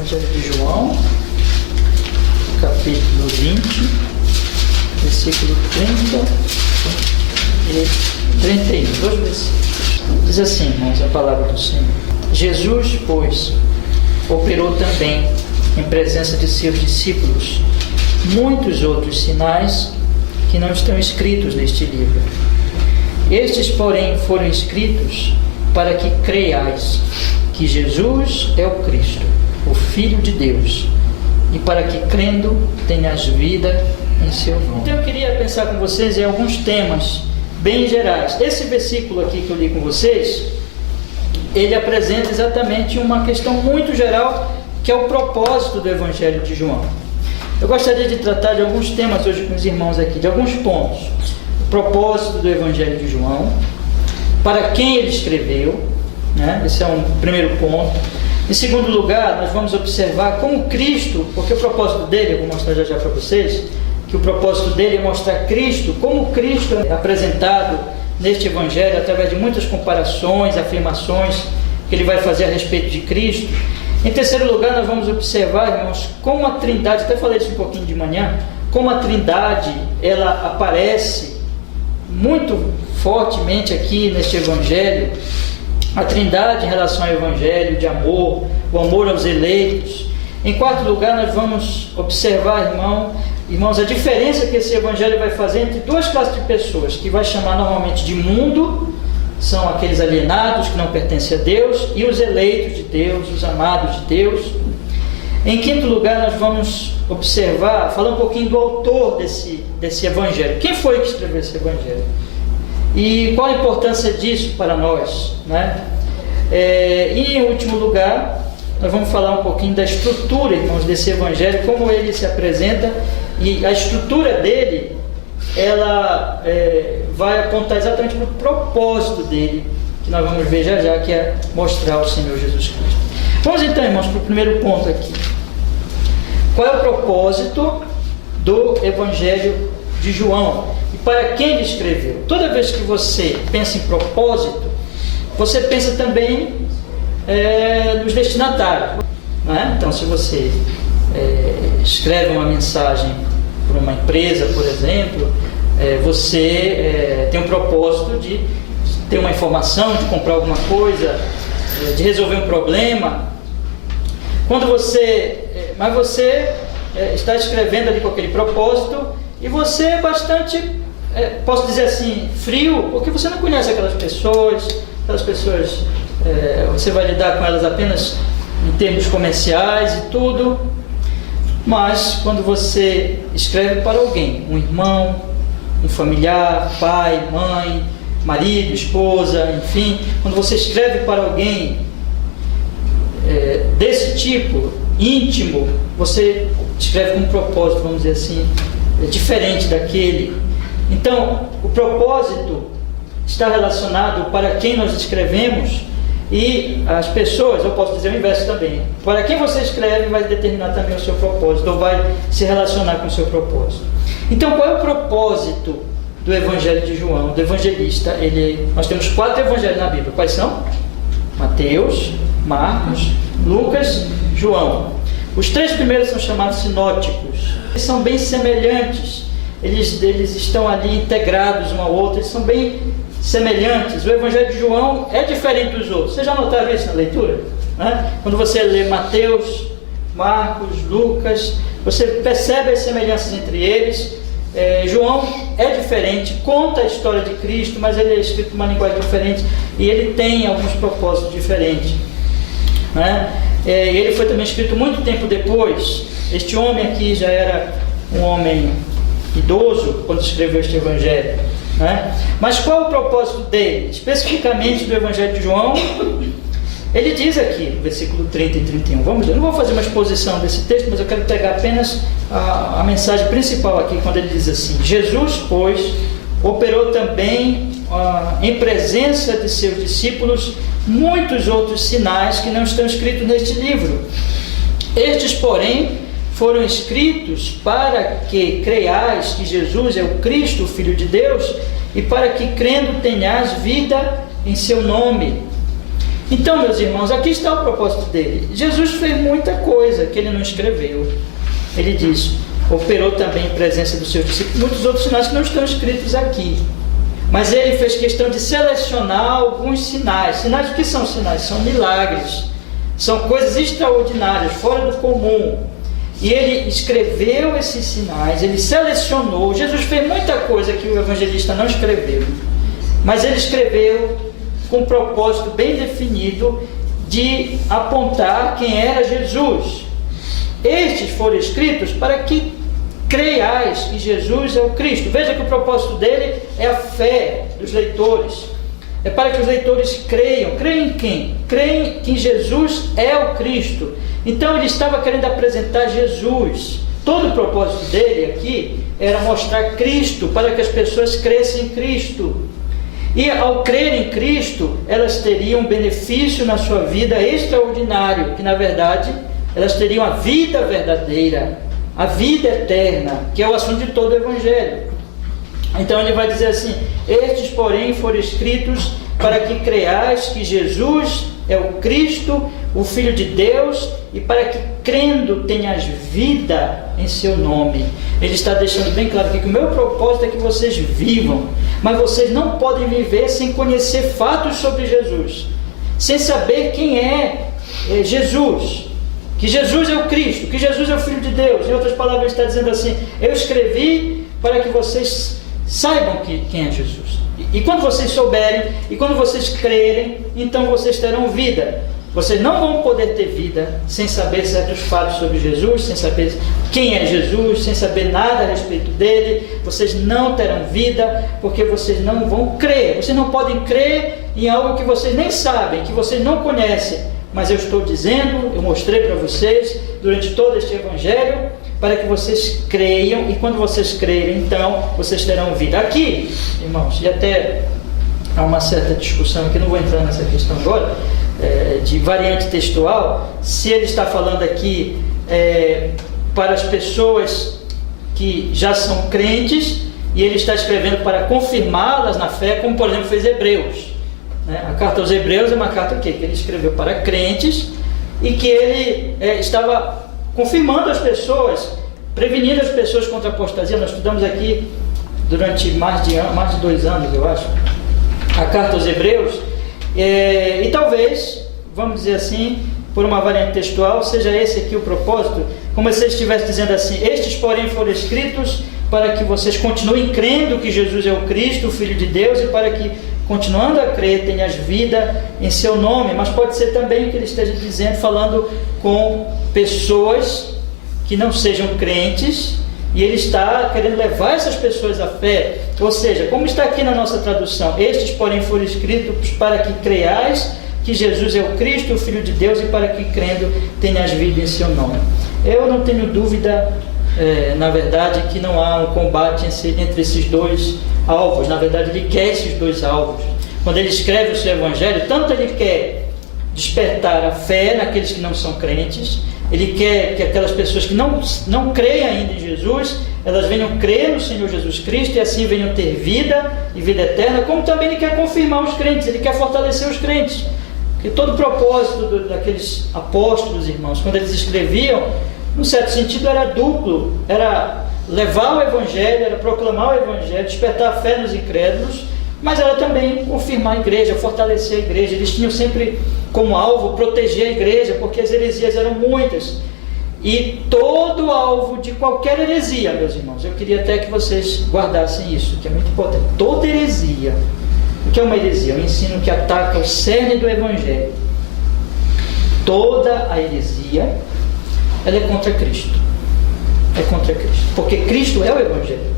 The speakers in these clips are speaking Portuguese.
Evangelho de João, capítulo 20, versículo 30 e 31, 2 versículos. Diz assim, irmãos, a palavra do Senhor. Jesus, pois, operou também, em presença de seus discípulos, muitos outros sinais que não estão escritos neste livro. Estes, porém, foram escritos para que creiais que Jesus é o Cristo, o Filho de Deus, e para que, crendo, tenhas vida em seu nome. Então eu queria pensar com vocês em alguns temas bem gerais. Esse versículo aqui que eu li com vocês, ele apresenta exatamente uma questão muito geral, que é o propósito do Evangelho de João. Eu gostaria de tratar de alguns temas hoje com os irmãos aqui, de alguns pontos. O propósito do Evangelho de João, para quem ele escreveu, né? Esse é um primeiro ponto. Em segundo lugar, nós vamos observar como Cristo, porque o propósito dele, eu vou mostrar já para vocês, que o propósito dele é mostrar Cristo, como Cristo é apresentado neste Evangelho, através de muitas comparações, afirmações que ele vai fazer a respeito de Cristo. Em terceiro lugar, nós vamos observar, irmãos, como a Trindade, até falei isso um pouquinho de manhã, como a Trindade, ela aparece muito fortemente aqui neste Evangelho, a Trindade em relação ao Evangelho de amor, o amor aos eleitos. Em quarto lugar, nós vamos observar, irmãos, a diferença que esse Evangelho vai fazer entre duas classes de pessoas, que vai chamar normalmente de mundo, são aqueles alienados que não pertencem a Deus, e os eleitos de Deus, os amados de Deus. Em quinto lugar, nós vamos observar, falar um pouquinho do autor desse Evangelho. Quem foi que escreveu esse Evangelho? E qual a importância disso para nós, né? E em último lugar, nós vamos falar um pouquinho da estrutura, irmãos, desse Evangelho, como ele se apresenta, e a estrutura dele, ela vai apontar exatamente para o propósito dele, que nós vamos ver já, que é mostrar o Senhor Jesus Cristo. Vamos então, irmãos, para o primeiro ponto aqui. Qual é o propósito do Evangelho de João? E para quem ele escreveu? Toda vez que você pensa em propósito, você pensa também nos destinatários, né? Então, se você escreve uma mensagem para uma empresa, por exemplo, você tem um propósito de ter uma informação, de comprar alguma coisa, de resolver um problema. Quando mas você está escrevendo ali com aquele propósito, e você é bastante, posso dizer assim, frio, porque você não conhece aquelas pessoas, você vai lidar com elas apenas em termos comerciais e tudo. Mas quando você escreve para alguém, um irmão, um familiar, pai, mãe, marido, esposa, enfim, quando você escreve para alguém desse tipo, íntimo, você escreve com um propósito, vamos dizer assim, diferente daquele. Então, o propósito está relacionado para quem nós escrevemos, e as pessoas, eu posso dizer o inverso também, para quem você escreve vai determinar também o seu propósito, ou vai se relacionar com o seu propósito. Então, qual é o propósito do Evangelho de João, do evangelista? Nós temos 4 evangelhos na Bíblia. Quais são? Mateus, Marcos, Lucas, João. Os 3 primeiros são chamados sinóticos. Eles são bem semelhantes, eles estão ali integrados um ao outro, eles são bem semelhantes. O Evangelho de João é diferente dos outros. Vocês já notaram isso na leitura? Né? Quando você lê Mateus, Marcos, Lucas, você percebe as semelhanças entre eles. João é diferente, conta a história de Cristo, mas ele é escrito em uma linguagem diferente, e ele tem alguns propósitos diferentes, né? Ele foi também escrito muito tempo depois. Este homem aqui já era um homem idoso quando escreveu este Evangelho, né? Mas qual é o propósito dele? Especificamente do Evangelho de João, ele diz aqui, no versículo 30 e 31. Vamos ver, eu não vou fazer uma exposição desse texto, mas eu quero pegar apenas a mensagem principal aqui, quando ele diz assim: Jesus, pois, operou também em presença de seus discípulos muitos outros sinais que não estão escritos neste livro. Estes, porém, foram escritos para que creiais que Jesus é o Cristo, o Filho de Deus, e para que, crendo, tenhais vida em seu nome. Então, meus irmãos, aqui está o propósito dele. Jesus fez muita coisa que ele não escreveu. Ele diz, operou também em presença dos seus discípulos muitos outros sinais que não estão escritos aqui. Mas ele fez questão de selecionar alguns sinais. Sinais, o que são sinais? São milagres. São coisas extraordinárias, fora do comum. E ele escreveu esses sinais, ele selecionou. Jesus fez muita coisa que o evangelista não escreveu. Mas ele escreveu com um propósito bem definido de apontar quem era Jesus. Estes foram escritos para que creiais que Jesus é o Cristo. Veja que o propósito dele é a fé dos leitores. É para que os leitores creiam. Creem em quem? Creem que Jesus é o Cristo. Então ele estava querendo apresentar Jesus. Todo o propósito dele aqui era mostrar Cristo, para que as pessoas crescem em Cristo. E ao crer em Cristo, elas teriam um benefício na sua vida extraordinário, que na verdade elas teriam a vida verdadeira, a vida eterna, que é o assunto de todo o Evangelho. Então ele vai dizer assim: estes porém foram escritos para que creiais que Jesus é o Cristo, o Filho de Deus, e para que crendo tenhas vida em seu nome. Ele está deixando bem claro aqui que o meu propósito é que vocês vivam, mas vocês não podem viver sem conhecer fatos sobre Jesus, sem saber quem é Jesus, que Jesus é o Cristo, que Jesus é o Filho de Deus. Em outras palavras, ele está dizendo assim: eu escrevi para que vocês saibam quem é Jesus. E quando vocês souberem, e quando vocês crerem, então vocês terão vida. Vocês não vão poder ter vida sem saber certos fatos sobre Jesus, sem saber quem é Jesus, sem saber nada a respeito dele. Vocês não terão vida, porque vocês não vão crer. Vocês não podem crer em algo que vocês nem sabem, que vocês não conhecem. Mas eu estou dizendo, eu mostrei para vocês durante todo este Evangelho, para que vocês creiam, e quando vocês crerem, então, vocês terão vida. Aqui, irmãos, e até há uma certa discussão aqui, não vou entrar nessa questão agora, de variante textual, se ele está falando aqui para as pessoas que já são crentes, e ele está escrevendo para confirmá-las na fé, como por exemplo fez Hebreus. A carta aos Hebreus é uma carta que ele escreveu para crentes, e que ele estava confirmando as pessoas, prevenindo as pessoas contra a apostasia. Nós estudamos aqui durante mais de 2 anos, eu acho, a carta aos Hebreus, e talvez, vamos dizer assim, por uma variante textual, seja esse aqui o propósito, como se ele estivesse dizendo assim: estes porém foram escritos para que vocês continuem crendo que Jesus é o Cristo, o Filho de Deus, e para que, continuando a crer, tenhas vida em seu nome. Mas pode ser também que ele esteja dizendo, falando com pessoas que não sejam crentes, e ele está querendo levar essas pessoas à fé. Ou seja, como está aqui na nossa tradução: estes porém foram escritos para que creiais que Jesus é o Cristo, o Filho de Deus, e para que crendo tenhas vida em seu nome. Eu não tenho dúvida, na verdade, que não há um combate entre esses dois alvos. Na verdade, ele quer esses dois alvos. Quando ele escreve o seu Evangelho, tanto ele quer despertar a fé naqueles que não são crentes, ele quer que aquelas pessoas que não creem ainda em Jesus, elas venham crer no Senhor Jesus Cristo, e assim venham ter vida e vida eterna, como também ele quer confirmar os crentes, ele quer fortalecer os crentes. Porque todo o propósito daqueles apóstolos, irmãos, quando eles escreviam, num certo sentido era duplo: era levar o Evangelho, era proclamar o Evangelho, despertar a fé nos incrédulos, mas era também confirmar a igreja, fortalecer a igreja. Eles tinham sempre como alvo proteger a igreja, porque as heresias eram muitas. E todo alvo de qualquer heresia, meus irmãos, eu queria até que vocês guardassem isso, que é muito importante. Toda heresia. O que é uma heresia? Um ensino que ataca o cerne do Evangelho. Toda a heresia, ela é contra Cristo. É contra Cristo, porque Cristo é o Evangelho.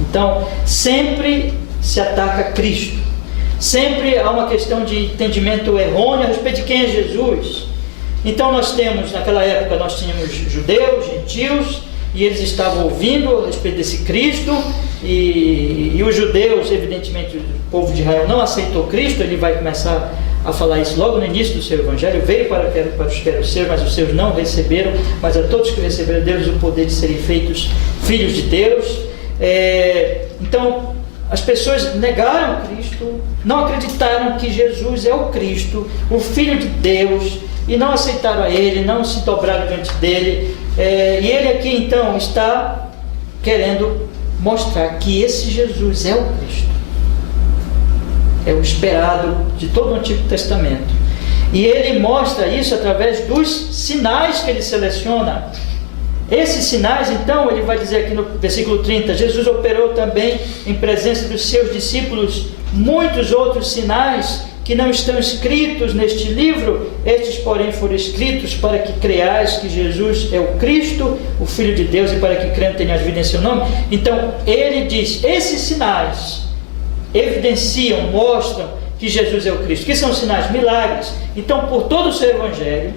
Então, sempre se ataca Cristo. Sempre há uma questão de entendimento errôneo a respeito de quem é Jesus. Então nós temos, naquela época, nós tínhamos judeus, gentios, e eles estavam ouvindo a respeito desse Cristo, e os judeus, evidentemente, o povo de Israel não aceitou Cristo. Ele vai começar a falar isso logo no início do seu Evangelho: veio para os que eram seus, mas os seus não receberam, mas a todos que receberam deles o poder de serem feitos filhos de Deus. Então, as pessoas negaram Cristo, não acreditaram que Jesus é o Cristo, o Filho de Deus, e não aceitaram a Ele, não se dobraram diante dele. E ele aqui então está querendo mostrar que esse Jesus é o Cristo, é o esperado de todo o Antigo Testamento. E ele mostra isso através dos sinais que ele seleciona. Esses sinais, então, ele vai dizer aqui no versículo 30, Jesus operou também em presença dos seus discípulos muitos outros sinais que não estão escritos neste livro. Estes, porém, foram escritos para que creiais que Jesus é o Cristo, o Filho de Deus, e para que crendo tenhas vida em seu nome. Então, ele diz, esses sinais evidenciam, mostram que Jesus é o Cristo. Que são sinais? Milagres. Então, por todo o seu evangelho,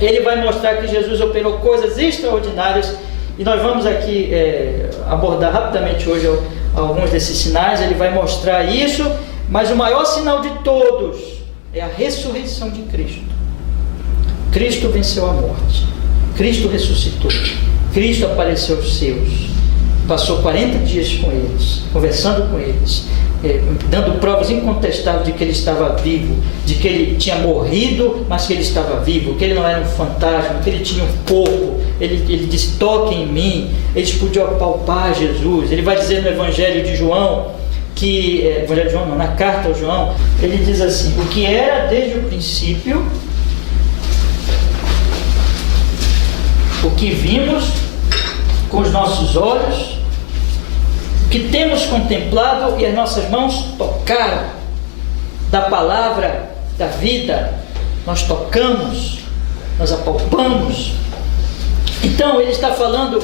ele vai mostrar que Jesus operou coisas extraordinárias, e nós vamos aqui abordar rapidamente hoje alguns desses sinais. Ele vai mostrar isso, mas o maior sinal de todos é a ressurreição de Cristo. Cristo venceu a morte, Cristo ressuscitou, Cristo apareceu aos seus, passou 40 dias com eles, conversando com eles, dando provas incontestáveis de que ele estava vivo, de que ele tinha morrido, mas que ele estava vivo, que ele não era um fantasma, que ele tinha um corpo. Ele disse, toquem em mim. Eles podiam apalpar Jesus. Ele vai dizer no Evangelho de João, Evangelho de João não, na carta ao João, ele diz assim, o que era desde o princípio, o que vimos com os nossos olhos, que temos contemplado e as nossas mãos tocaram, da palavra da vida, nós tocamos, nós apalpamos. Então ele está falando,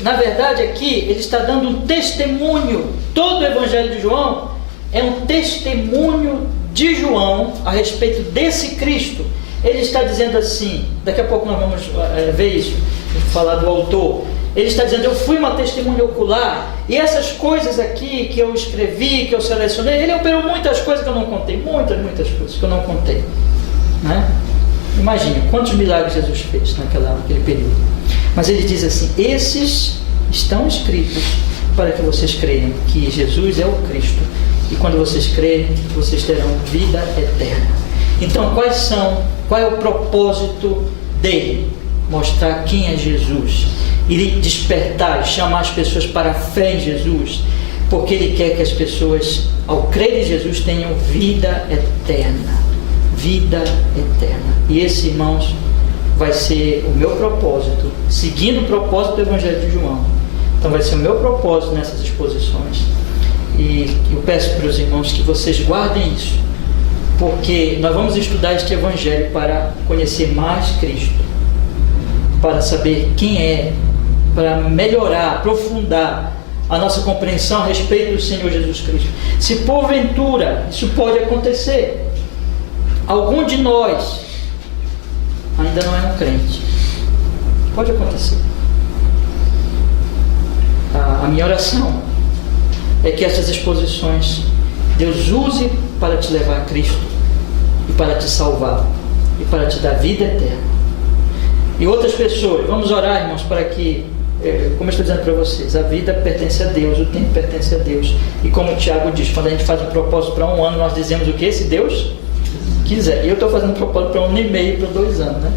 na verdade aqui, ele está dando um testemunho. Todo o Evangelho de João é um testemunho de João a respeito desse Cristo. Ele está dizendo assim, daqui a pouco nós vamos ver isso, falar do autor. Ele está dizendo, eu fui uma testemunha ocular, e essas coisas aqui que eu escrevi, que eu selecionei, ele operou muitas coisas que eu não contei, muitas coisas que eu não contei, né? Imagine quantos milagres Jesus fez naquele período. Mas ele diz assim, esses estão escritos para que vocês creiam que Jesus é o Cristo, e quando vocês creem, vocês terão vida eterna. Então qual é o propósito dele? Mostrar quem é Jesus, e despertar, chamar as pessoas para a fé em Jesus, porque ele quer que as pessoas, ao crer em Jesus, tenham vida eterna. Vida eterna. E esse, irmãos, vai ser o meu propósito, seguindo o propósito do Evangelho de João. Então vai ser o meu propósito nessas exposições, e eu peço para os irmãos que vocês guardem isso, porque nós vamos estudar este Evangelho para conhecer mais Cristo, para saber quem é, para melhorar, aprofundar a nossa compreensão a respeito do Senhor Jesus Cristo. Se porventura isso pode acontecer, algum de nós ainda não é um crente, pode acontecer. A minha oração é que essas exposições Deus use para te levar a Cristo, e para te salvar, e para te dar vida eterna. E outras pessoas, vamos orar, irmãos, para que, como eu estou dizendo para vocês, a vida pertence a Deus, o tempo pertence a Deus. E como o Tiago diz, quando a gente faz um propósito para um ano, nós dizemos o que? Se Deus quiser. E eu estou fazendo um propósito para 1 ano e meio, para 2 anos, né?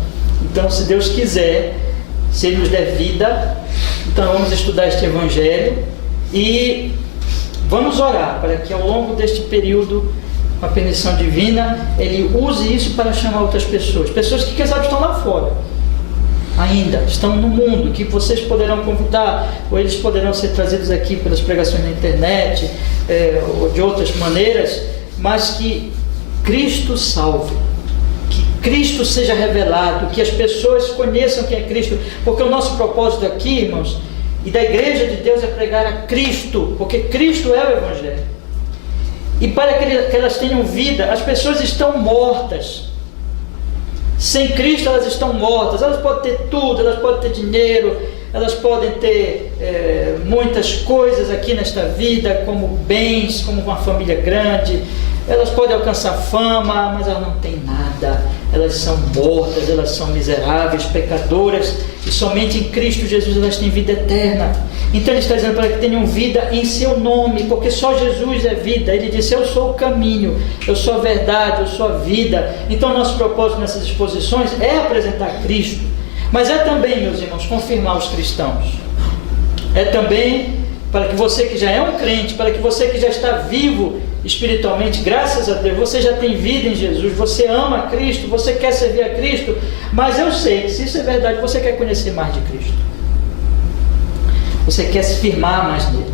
Então, se Deus quiser, se Ele nos der vida, então vamos estudar este Evangelho e vamos orar para que ao longo deste período, com a permissão divina, Ele use isso para chamar outras pessoas que quem sabe estão lá fora, ainda estão no mundo, que vocês poderão convidar, ou eles poderão ser trazidos aqui pelas pregações na internet, ou de outras maneiras, mas que Cristo salve, que Cristo seja revelado, que as pessoas conheçam quem é Cristo, porque o nosso propósito aqui, irmãos, e da Igreja de Deus é pregar a Cristo, porque Cristo é o Evangelho, e para que elas tenham vida. As pessoas estão mortas, sem Cristo elas estão mortas. Elas podem ter tudo, elas podem ter dinheiro, elas podem ter muitas coisas aqui nesta vida, como bens, como uma família grande, elas podem alcançar fama, mas elas não têm nada, elas são mortas, elas são miseráveis, pecadoras, e somente em Cristo Jesus elas têm vida eterna. Então ele está dizendo para que tenham vida em seu nome, porque só Jesus é vida. Ele disse: eu sou o caminho, eu sou a verdade, eu sou a vida. Então nosso propósito nessas exposições é apresentar Cristo, mas é também, meus irmãos, confirmar os cristãos. É também para que você que já é um crente, para que você que já está vivo espiritualmente, graças a Deus, você já tem vida em Jesus, você ama Cristo, você quer servir a Cristo, mas eu sei que se isso é verdade, você quer conhecer mais de Cristo, você quer se firmar mais nele,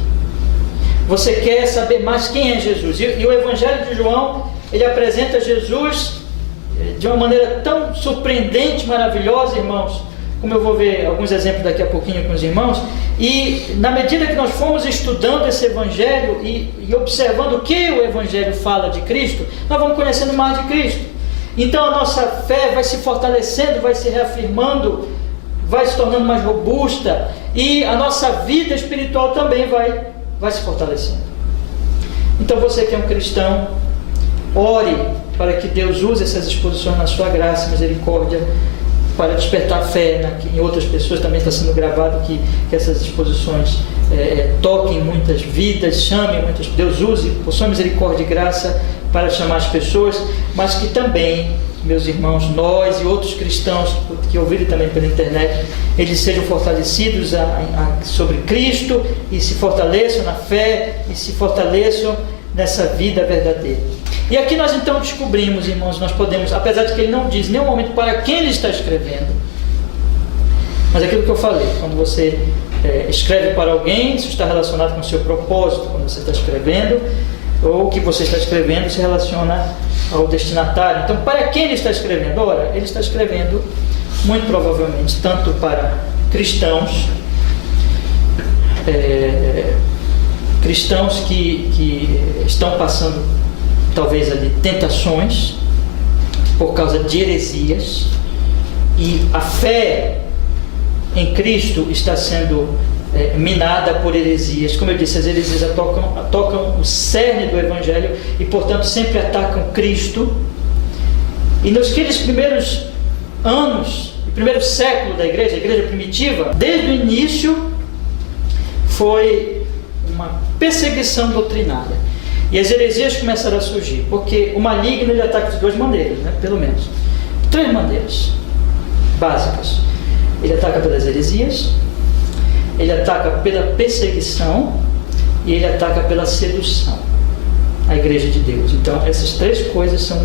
você quer saber mais quem é Jesus. E o Evangelho de João, ele apresenta Jesus de uma maneira tão surpreendente, maravilhosa, irmãos, como eu vou ver alguns exemplos daqui a pouquinho com os irmãos. E na medida que nós fomos estudando esse Evangelho e observando o que o Evangelho fala de Cristo, nós vamos conhecendo mais de Cristo. Então a nossa fé vai se fortalecendo, vai se reafirmando, vai se tornando mais robusta, e a nossa vida espiritual também vai se fortalecendo. Então você que é um cristão, ore para que Deus use essas exposições na sua graça e misericórdia, para despertar fé em outras pessoas. Também está sendo gravado que essas exposições toquem muitas vidas, chamem muitas, Deus use por sua misericórdia e graça para chamar as pessoas, mas que também, meus irmãos, nós e outros cristãos que ouvirem também pela internet, eles sejam fortalecidos sobre Cristo, e se fortaleçam na fé, e se fortaleçam nessa vida verdadeira. E aqui nós então descobrimos, irmãos, nós podemos, apesar de que ele não diz em nenhum momento para quem ele está escrevendo, mas aquilo que eu falei, quando você escreve para alguém, isso está relacionado com o seu propósito, quando você está escrevendo, ou o que você está escrevendo se relaciona ao destinatário. Então, para quem ele está escrevendo? Ora, ele está escrevendo, muito provavelmente, tanto para cristãos, cristãos que estão passando, talvez ali, tentações, por causa de heresias, e a fé em Cristo está sendo minada por heresias. Como eu disse, as heresias tocam o cerne do Evangelho e, portanto, sempre atacam Cristo. E naqueles primeiros anos, o primeiro século da igreja, a igreja primitiva, desde o início, foi uma perseguição doutrinária. E as heresias começaram a surgir, porque o maligno ele ataca de duas maneiras, né? Pelo menos 3 maneiras básicas. Ele ataca pelas heresias, ele ataca pela perseguição e ele ataca pela sedução à igreja de Deus. Então essas 3 coisas são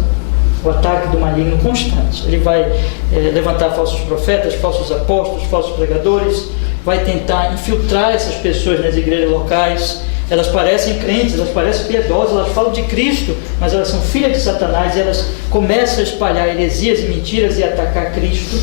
o ataque do maligno constante. Ele vai levantar falsos profetas, falsos apóstolos, falsos pregadores, vai tentar infiltrar essas pessoas nas igrejas locais. Elas parecem crentes, elas parecem piedosas, elas falam de Cristo, mas elas são filhas de Satanás, e elas começam a espalhar heresias e mentiras e atacar Cristo.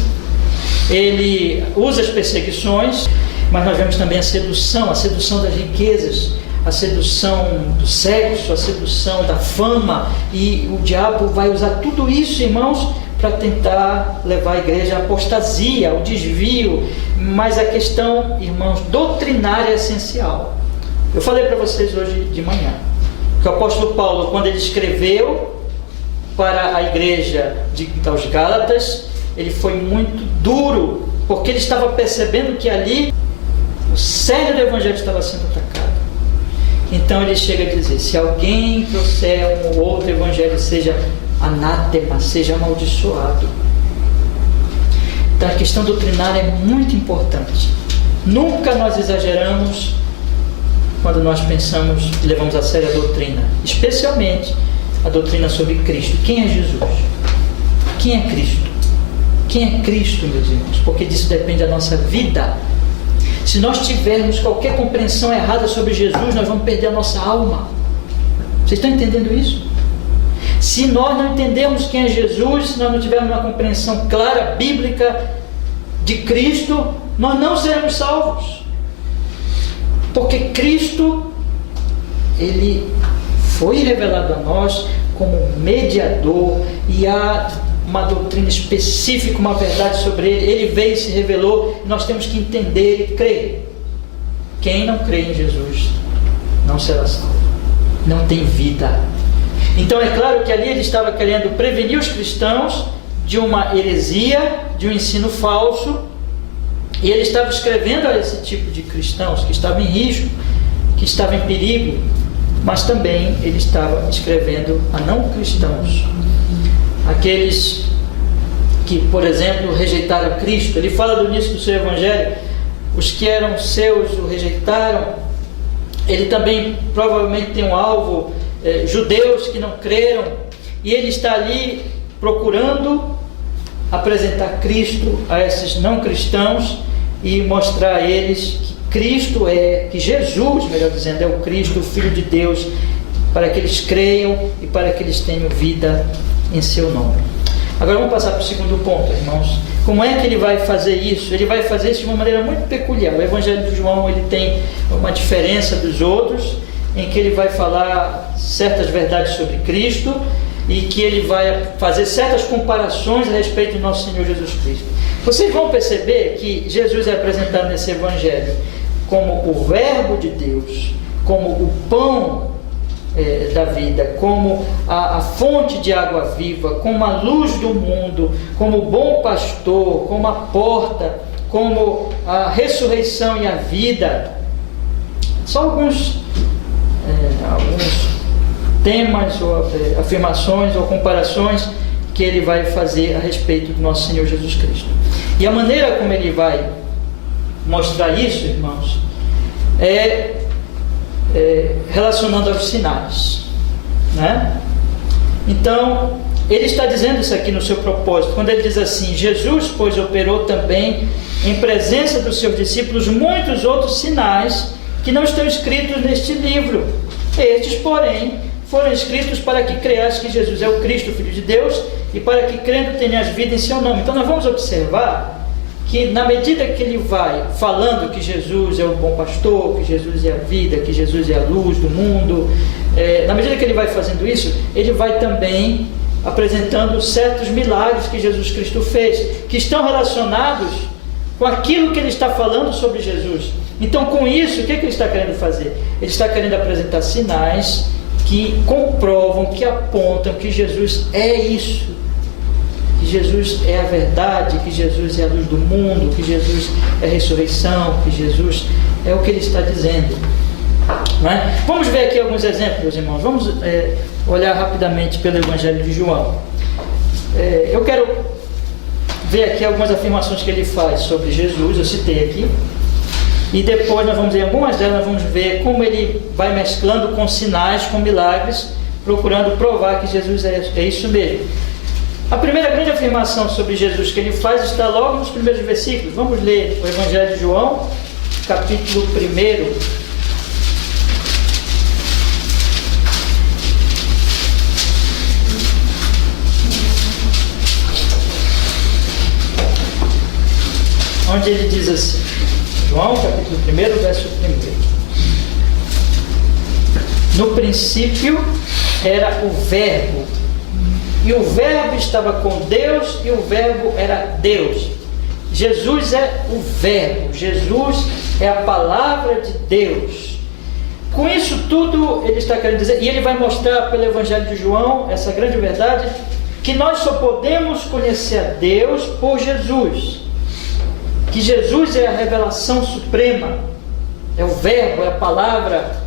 Ele usa as perseguições, mas nós vemos também a sedução das riquezas, a sedução do sexo, a sedução da fama, e o diabo vai usar tudo isso, irmãos, para tentar levar a igreja à apostasia, ao desvio. Mas a questão, irmãos, doutrinária é essencial. Eu falei para vocês hoje de manhã que o apóstolo Paulo, quando ele escreveu para a igreja aos Gálatas, ele foi muito duro, porque ele estava percebendo que ali o cerne do evangelho estava sendo atacado. Então ele chega a dizer: se alguém trouxer um ou outro evangelho, seja anátema, seja amaldiçoado. Então a questão doutrinária é muito importante. Nunca nós exageramos quando nós pensamos e levamos a sério a doutrina, especialmente a doutrina sobre Cristo. Quem é Jesus? Quem é Cristo? Quem é Cristo, meus irmãos? Porque disso depende a nossa vida. Se nós tivermos qualquer compreensão errada sobre Jesus, nós vamos perder a nossa alma. Vocês estão entendendo isso? Se nós não entendermos quem é Jesus, se nós não tivermos uma compreensão clara, bíblica de Cristo, nós não seremos salvos. Porque Cristo, ele foi revelado a nós como mediador, e há uma doutrina específica, uma verdade sobre ele. Ele veio e se revelou, e nós temos que entender e crer. Quem não crê em Jesus não será salvo, não tem vida. Então é claro que ali ele estava querendo prevenir os cristãos de uma heresia, de um ensino falso, E ele estava escrevendo a esse tipo de cristãos que estavam em risco, que estavam em perigo, mas também ele estava escrevendo a não cristãos, aqueles que, por exemplo, rejeitaram Cristo. Ele fala do início do seu evangelho: os que eram seus o rejeitaram. Ele também provavelmente tem um alvo, judeus que não creram, e ele está ali procurando apresentar Cristo a esses não cristãos e mostrar a eles que Cristo que Jesus, melhor dizendo, é o Cristo, o Filho de Deus, para que eles creiam e para que eles tenham vida em seu nome. Agora vamos passar para o segundo ponto, irmãos. Como é que ele vai fazer isso? Ele vai fazer isso de uma maneira muito peculiar. O Evangelho de João, ele tem uma diferença dos outros, em que ele vai falar certas verdades sobre Cristo e que ele vai fazer certas comparações a respeito do nosso Senhor Jesus Cristo. Vocês vão perceber que Jesus é apresentado nesse Evangelho como o Verbo de Deus, como o pão da vida, como a fonte de água viva, como a luz do mundo, como o bom pastor, como a porta, como a ressurreição e a vida. Só alguns temas ou afirmações ou comparações que ele vai fazer a respeito do nosso Senhor Jesus Cristo. E a maneira como ele vai mostrar isso, irmãos, relacionando aos sinais, né? Então, ele está dizendo isso aqui no seu propósito, quando ele diz assim: Jesus, pois, operou também em presença dos seus discípulos muitos outros sinais que não estão escritos neste livro. Estes, porém, foram escritos para que creias que Jesus é o Cristo, o Filho de Deus, e para que crendo tenhas vida em seu nome. Então nós vamos observar que na medida que ele vai falando que Jesus é o bom pastor, que Jesus é a vida, que Jesus é a luz do mundo, na medida que ele vai fazendo isso, ele vai também apresentando certos milagres que Jesus Cristo fez, que estão relacionados com aquilo que ele está falando sobre Jesus. Então, com isso, o que ele está querendo fazer? Ele está querendo apresentar sinais que comprovam, que apontam que Jesus é isso, que Jesus é a verdade, que Jesus é a luz do mundo, que Jesus é a ressurreição, que Jesus é o que ele está dizendo, não é? Vamos ver aqui alguns exemplos, irmãos. Vamos olhar rapidamente pelo Evangelho de João. Eu quero ver aqui algumas afirmações que ele faz sobre Jesus, eu citei aqui, e depois nós vamos ver algumas delas, nós vamos ver como ele vai mesclando com sinais, com milagres, procurando provar que Jesus é isso mesmo. A primeira grande afirmação sobre Jesus que ele faz está logo nos primeiros versículos. Vamos ler o Evangelho de João, capítulo 1. Onde ele diz assim, João capítulo 1, verso 1: no princípio era o Verbo, e o Verbo estava com Deus, e o Verbo era Deus. Jesus é o Verbo, Jesus é a palavra de Deus. Com isso tudo ele está querendo dizer, e ele vai mostrar pelo Evangelho de João essa grande verdade, que nós só podemos conhecer a Deus por Jesus, que Jesus é a revelação suprema, é o Verbo, é a palavra.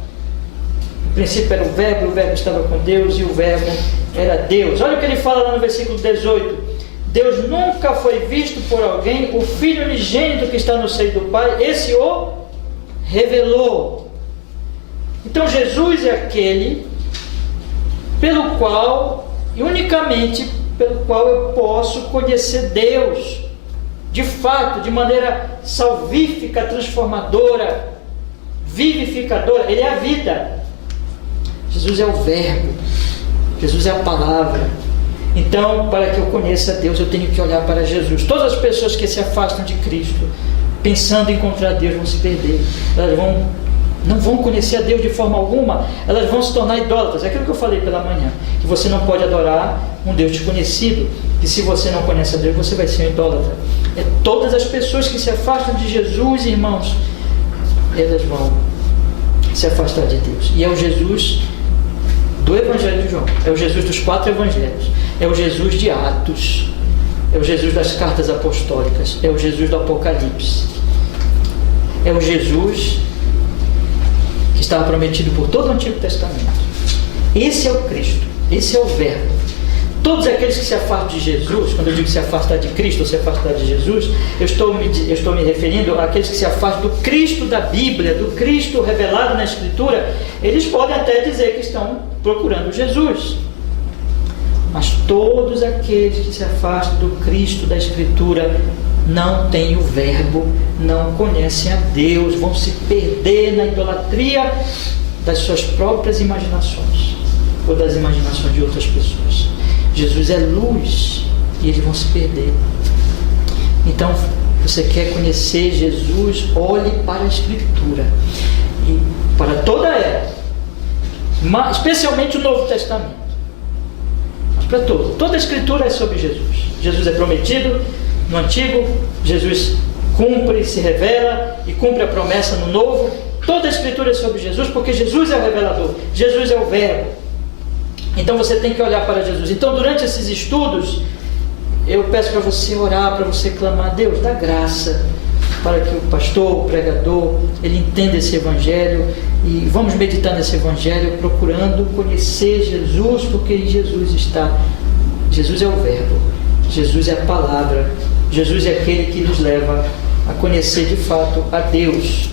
No princípio era o Verbo estava com Deus, e o Verbo era Deus. Olha o que ele fala lá no versículo 18: Deus nunca foi visto por alguém, o Filho unigênito que está no seio do Pai, esse o revelou. Então Jesus é aquele pelo qual, e unicamente pelo qual, eu posso conhecer Deus de fato, de maneira salvífica, transformadora, vivificadora. Ele é a vida. Jesus é o Verbo, Jesus é a palavra. Então, para que eu conheça Deus, eu tenho que olhar para Jesus. Todas as pessoas que se afastam de Cristo, pensando em encontrar Deus, vão se perder. Elas não vão conhecer a Deus de forma alguma. Elas vão se tornar idólatras. É aquilo que eu falei pela manhã, que você não pode adorar um Deus desconhecido, que se você não conhece a Deus, você vai ser um idólatra. Todas as pessoas que se afastam de Jesus, irmãos, elas vão se afastar de Deus. E é o Jesus do Evangelho de João, é o Jesus dos 4 Evangelhos, é o Jesus de Atos, é o Jesus das cartas apostólicas, é o Jesus do Apocalipse. é o Jesus que estava prometido por todo o Antigo Testamento. Esse é o Cristo, esse é o Verbo. Todos aqueles que se afastam de Jesus, quando eu digo se afastar de Cristo ou se afastar de Jesus, eu estou me referindo àqueles que se afastam do Cristo da Bíblia, do Cristo revelado na Escritura. Eles podem até dizer que estão procurando Jesus, mas todos aqueles que se afastam do Cristo da Escritura não têm o Verbo, não conhecem a Deus, vão se perder na idolatria das suas próprias imaginações ou das imaginações de outras pessoas. Jesus é luz e eles vão se perder. Então, você quer conhecer Jesus, olhe para a Escritura e para toda ela, especialmente o Novo Testamento, mas para toda a Escritura é sobre Jesus. Jesus é prometido no Antigo, Jesus cumpre, se revela e cumpre a promessa no Novo. Toda a Escritura é sobre Jesus, porque Jesus é o revelador, Jesus é o Verbo. Então você tem que olhar para Jesus. Então, durante esses estudos, eu peço para você orar, para você clamar: Deus, dá graça para que o pastor, o pregador, ele entenda esse Evangelho, e vamos meditar nesse Evangelho, procurando conhecer Jesus, porque em Jesus está. Jesus é o Verbo, Jesus é a Palavra, Jesus é aquele que nos leva a conhecer de fato a Deus.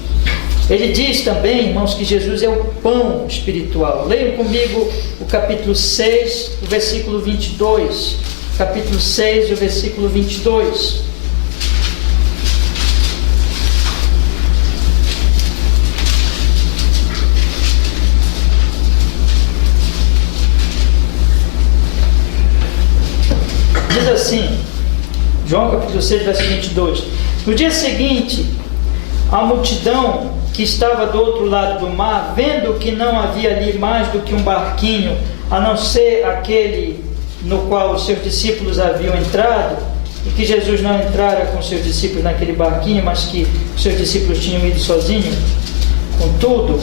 Ele diz também, irmãos, que Jesus é o pão espiritual. Leiam comigo o capítulo 6, o versículo 22. Capítulo 6, o versículo 22. Diz assim, João capítulo 6, versículo 22. No dia seguinte, a multidão que estava do outro lado do mar, vendo que não havia ali mais do que um barquinho, a não ser aquele no qual os seus discípulos haviam entrado, e que Jesus não entrara com seus discípulos naquele barquinho, mas que os seus discípulos tinham ido sozinhos. Contudo,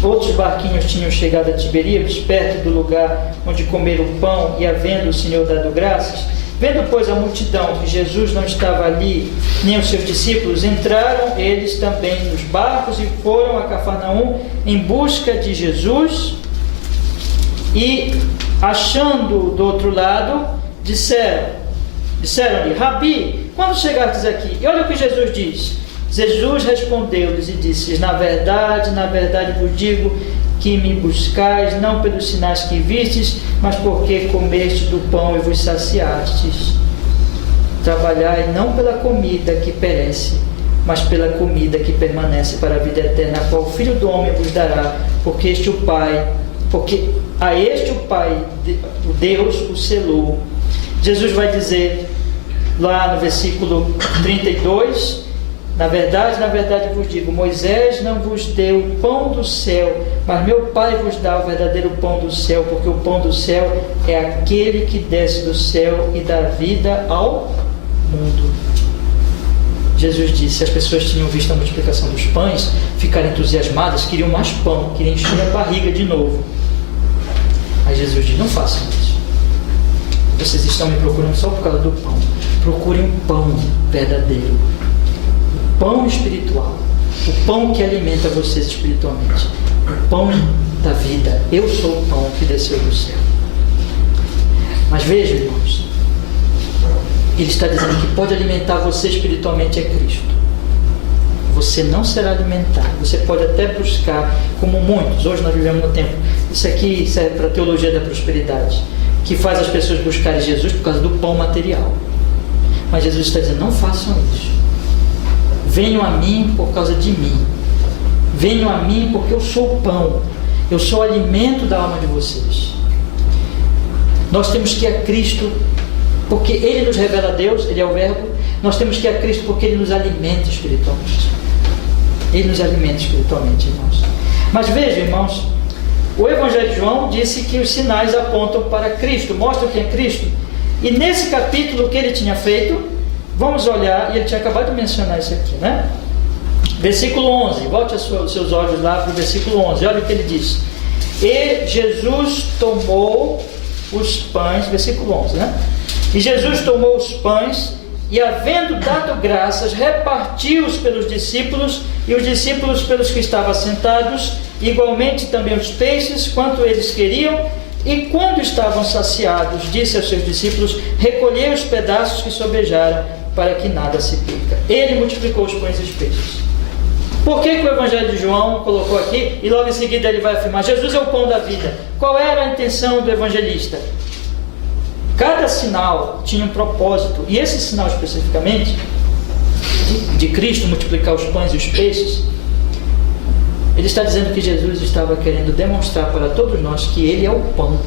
outros barquinhos tinham chegado a Tiberíades, perto do lugar onde comeram o pão, e havendo o Senhor dado graças, vendo, pois, a multidão que Jesus não estava ali, nem os seus discípulos, entraram eles também nos barcos e foram a Cafarnaum em busca de Jesus, e, achando-o do outro lado, disseram-lhe: Rabi, quando chegastes aqui? E olha o que Jesus diz. Jesus respondeu-lhes e disse: na verdade vos digo que me buscais, não pelos sinais que vistes, mas porque comestes do pão e vos saciastes. Trabalhai não pela comida que perece, mas pela comida que permanece para a vida eterna, a qual o Filho do Homem vos dará, porque a este o Pai, o Deus, o selou. Jesus vai dizer lá no versículo 32, na verdade vos digo, Moisés não vos deu o pão do céu, mas meu Pai vos dá o verdadeiro pão do céu, porque o pão do céu é aquele que desce do céu e dá vida ao mundo. Jesus disse, as pessoas tinham visto a multiplicação dos pães, ficaram entusiasmadas, queriam mais pão, queriam encher a barriga de novo. Aí Jesus diz, não façam isso. Vocês estão me procurando só por causa do pão. Procurem um pão verdadeiro. Pão espiritual, o pão que alimenta vocês espiritualmente, o pão da vida. Eu sou o pão que desceu do céu. Mas vejam, irmãos, ele está dizendo que pode alimentar você espiritualmente é Cristo. Você não será alimentado. Você pode até buscar, como muitos, hoje nós vivemos no tempo, isso aqui serve para a teologia da prosperidade, que faz as pessoas buscarem Jesus por causa do pão material. Mas Jesus está dizendo, não façam isso. Venham a mim por causa de mim. Venham a mim porque eu sou o pão. Eu sou o alimento da alma de vocês. Nós temos que ir a Cristo porque Ele nos revela a Deus, Ele é o Verbo. Nós temos que ir a Cristo porque Ele nos alimenta espiritualmente. Ele nos alimenta espiritualmente, irmãos. Mas vejam, irmãos, o Evangelho de João disse que os sinais apontam para Cristo, mostram quem é Cristo. E nesse capítulo que ele tinha feito, vamos olhar, e ele tinha acabado de mencionar isso aqui, né? Versículo 11, volte os seus olhos lá para o versículo 11, olha o que ele diz. E Jesus tomou os pães, versículo 11, né? E Jesus tomou os pães e havendo dado graças, repartiu-os pelos discípulos, e os discípulos pelos que estavam sentados, igualmente também os peixes, quanto eles queriam. E quando estavam saciados, disse aos seus discípulos: recolhei os pedaços que sobejaram, para que nada se perca. Ele multiplicou os pães e os peixes. Por que o Evangelho de João colocou aqui, e logo em seguida ele vai afirmar: Jesus é o pão da vida? Qual era a intenção do evangelista? Cada sinal tinha um propósito, e esse sinal especificamente, de Cristo multiplicar os pães e os peixes, ele está dizendo que Jesus estava querendo demonstrar para todos nós que Ele é o pão,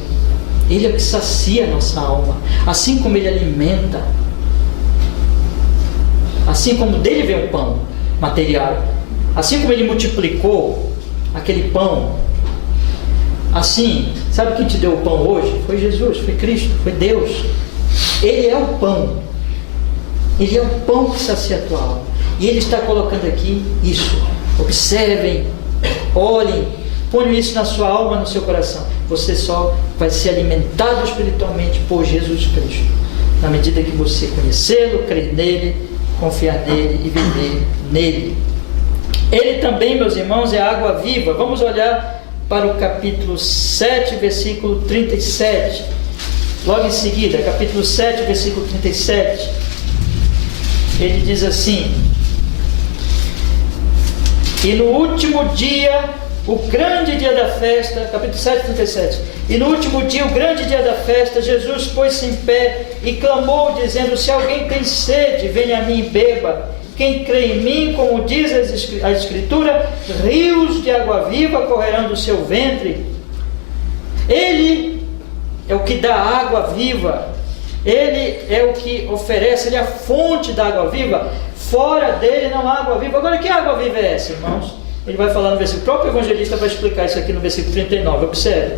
Ele é o que sacia a nossa alma, assim como Ele alimenta, assim como dele vem o pão material, assim como Ele multiplicou aquele pão, assim, sabe quem te deu o pão hoje? Foi Jesus, foi Cristo, foi Deus. Ele é o pão, Ele é o pão que sacia a tua alma, e Ele está colocando aqui isso. Observem, olhem, ponham isso na sua alma, no seu coração. Você só vai ser alimentado espiritualmente por Jesus Cristo, na medida que você conhecê-lo, crer nele, confiar nele e viver nele. Ele também, meus irmãos, é água viva. Vamos olhar para o capítulo 7, versículo 37. Logo em seguida, capítulo 7, versículo 37. Ele diz assim: e no último dia, o grande dia da festa, capítulo 7, 37. E no último dia, o grande dia da festa, Jesus pôs-se em pé e clamou, dizendo: se alguém tem sede, venha a mim e beba. Quem crê em mim, como diz a Escritura, rios de água viva correrão do seu ventre. Ele é o que dá água viva, Ele é o que oferece, Ele é a fonte da água viva. Fora dele não há água viva. Agora, que água viva é essa, irmãos? Ele vai falar no versículo, o próprio evangelista vai explicar isso aqui no versículo 39, observe.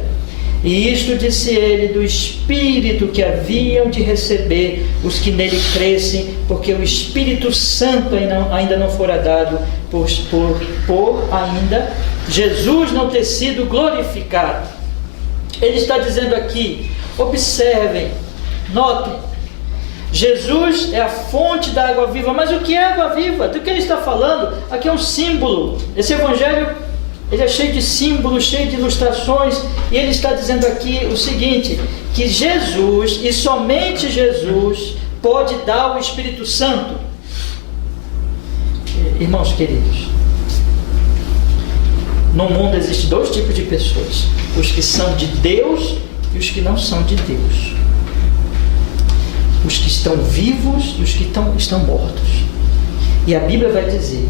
E isto disse ele do Espírito que haviam de receber os que nele crescem, porque o Espírito Santo ainda não fora dado, por ainda Jesus não ter sido glorificado. Ele está dizendo aqui, observem, notem, Jesus é a fonte da água viva. Mas o que é água viva? Do que ele está falando? Aqui é um símbolo. Esse evangelho, ele é cheio de símbolos, cheio de ilustrações, e ele está dizendo aqui o seguinte, que Jesus, e somente Jesus, pode dar o Espírito Santo. Irmãos queridos, no mundo existem dois tipos de pessoas: os que são de Deus e os que não são de Deus, os que estão vivos e os que estão mortos. E a Bíblia vai dizer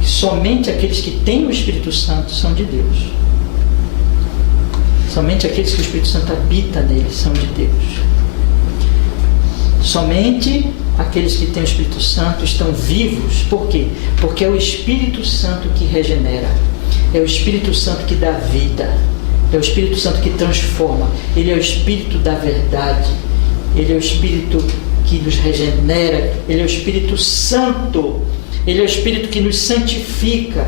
que somente aqueles que têm o Espírito Santo são de Deus. Somente aqueles que o Espírito Santo habita neles são de Deus. Somente aqueles que têm o Espírito Santo estão vivos. Por quê? Porque é o Espírito Santo que regenera, é o Espírito Santo que dá vida, é o Espírito Santo que transforma. Ele é o Espírito da verdade, Ele é o Espírito que nos regenera, Ele é o Espírito Santo, Ele é o Espírito que nos santifica,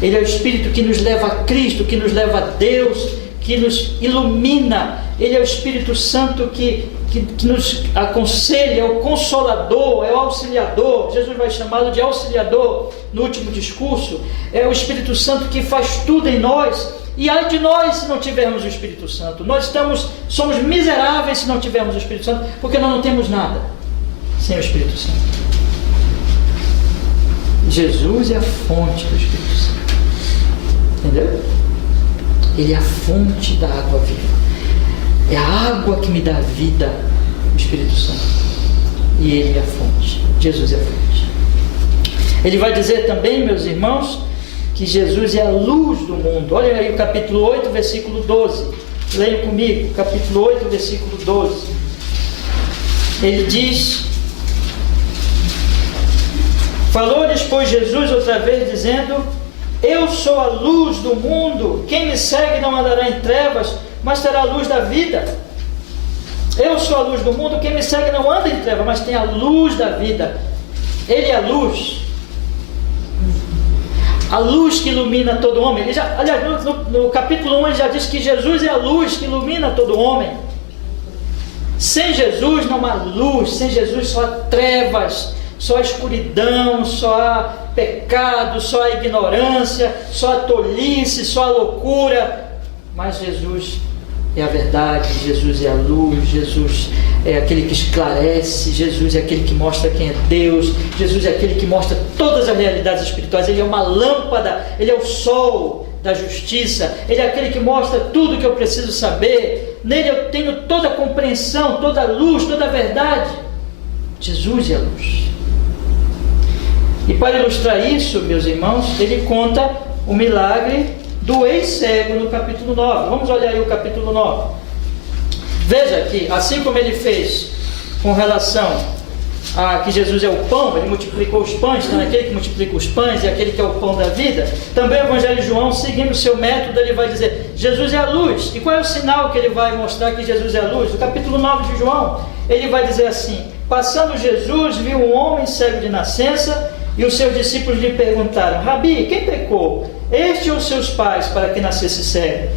Ele é o Espírito que nos leva a Cristo, que nos leva a Deus, que nos ilumina. Ele é o Espírito Santo que nos aconselha, é o Consolador, é o Auxiliador. Jesus vai chamá-lo de Auxiliador no último discurso. É o Espírito Santo que faz tudo em nós. E ai de nós se não tivermos o Espírito Santo. Nós somos miseráveis se não tivermos o Espírito Santo, porque nós não temos nada sem o Espírito Santo. Jesus é a fonte do Espírito Santo, entendeu? Ele é a fonte da água viva, é a água que me dá vida, o Espírito Santo, e Ele é a fonte. Jesus é a fonte. Ele vai dizer também, meus irmãos, que Jesus é a luz do mundo. Olha aí o capítulo 8, versículo 12. Leiam comigo, capítulo 8, versículo 12. Ele diz: falou-lhes, pois, Jesus outra vez, dizendo: eu sou a luz do mundo, quem me segue não andará em trevas, mas terá a luz da vida. Eu sou a luz do mundo, quem me segue não anda em trevas, mas tem a luz da vida. Ele é a luz que ilumina todo homem. No capítulo 1 ele já diz que Jesus é a luz que ilumina todo homem. Sem Jesus não há luz, sem Jesus só há trevas, só há escuridão, só há pecado, só há ignorância, só há tolice, só há loucura. Mas Jesus é a verdade, Jesus é a luz, Jesus é aquele que esclarece, Jesus é aquele que mostra quem é Deus, Jesus é aquele que mostra todas as realidades espirituais. Ele é uma lâmpada, Ele é o sol da justiça, Ele é aquele que mostra tudo que eu preciso saber. Nele eu tenho toda a compreensão, toda a luz, toda a verdade. Jesus é a luz. E para ilustrar isso, meus irmãos, ele conta o milagre do ex-cego no capítulo 9. Vamos olhar aí o capítulo 9. Veja que, assim como ele fez com relação a que Jesus é o pão, ele multiplicou os pães, então aquele que multiplica os pães e aquele que é o pão da vida, também o Evangelho de João, seguindo o seu método, ele vai dizer, Jesus é a luz. E qual é o sinal que ele vai mostrar que Jesus é a luz? No capítulo 9 de João, ele vai dizer assim, passando Jesus, viu um homem cego de nascença, e os seus discípulos lhe perguntaram, Rabi, quem pecou, este ou seus pais, para que nascesse cego?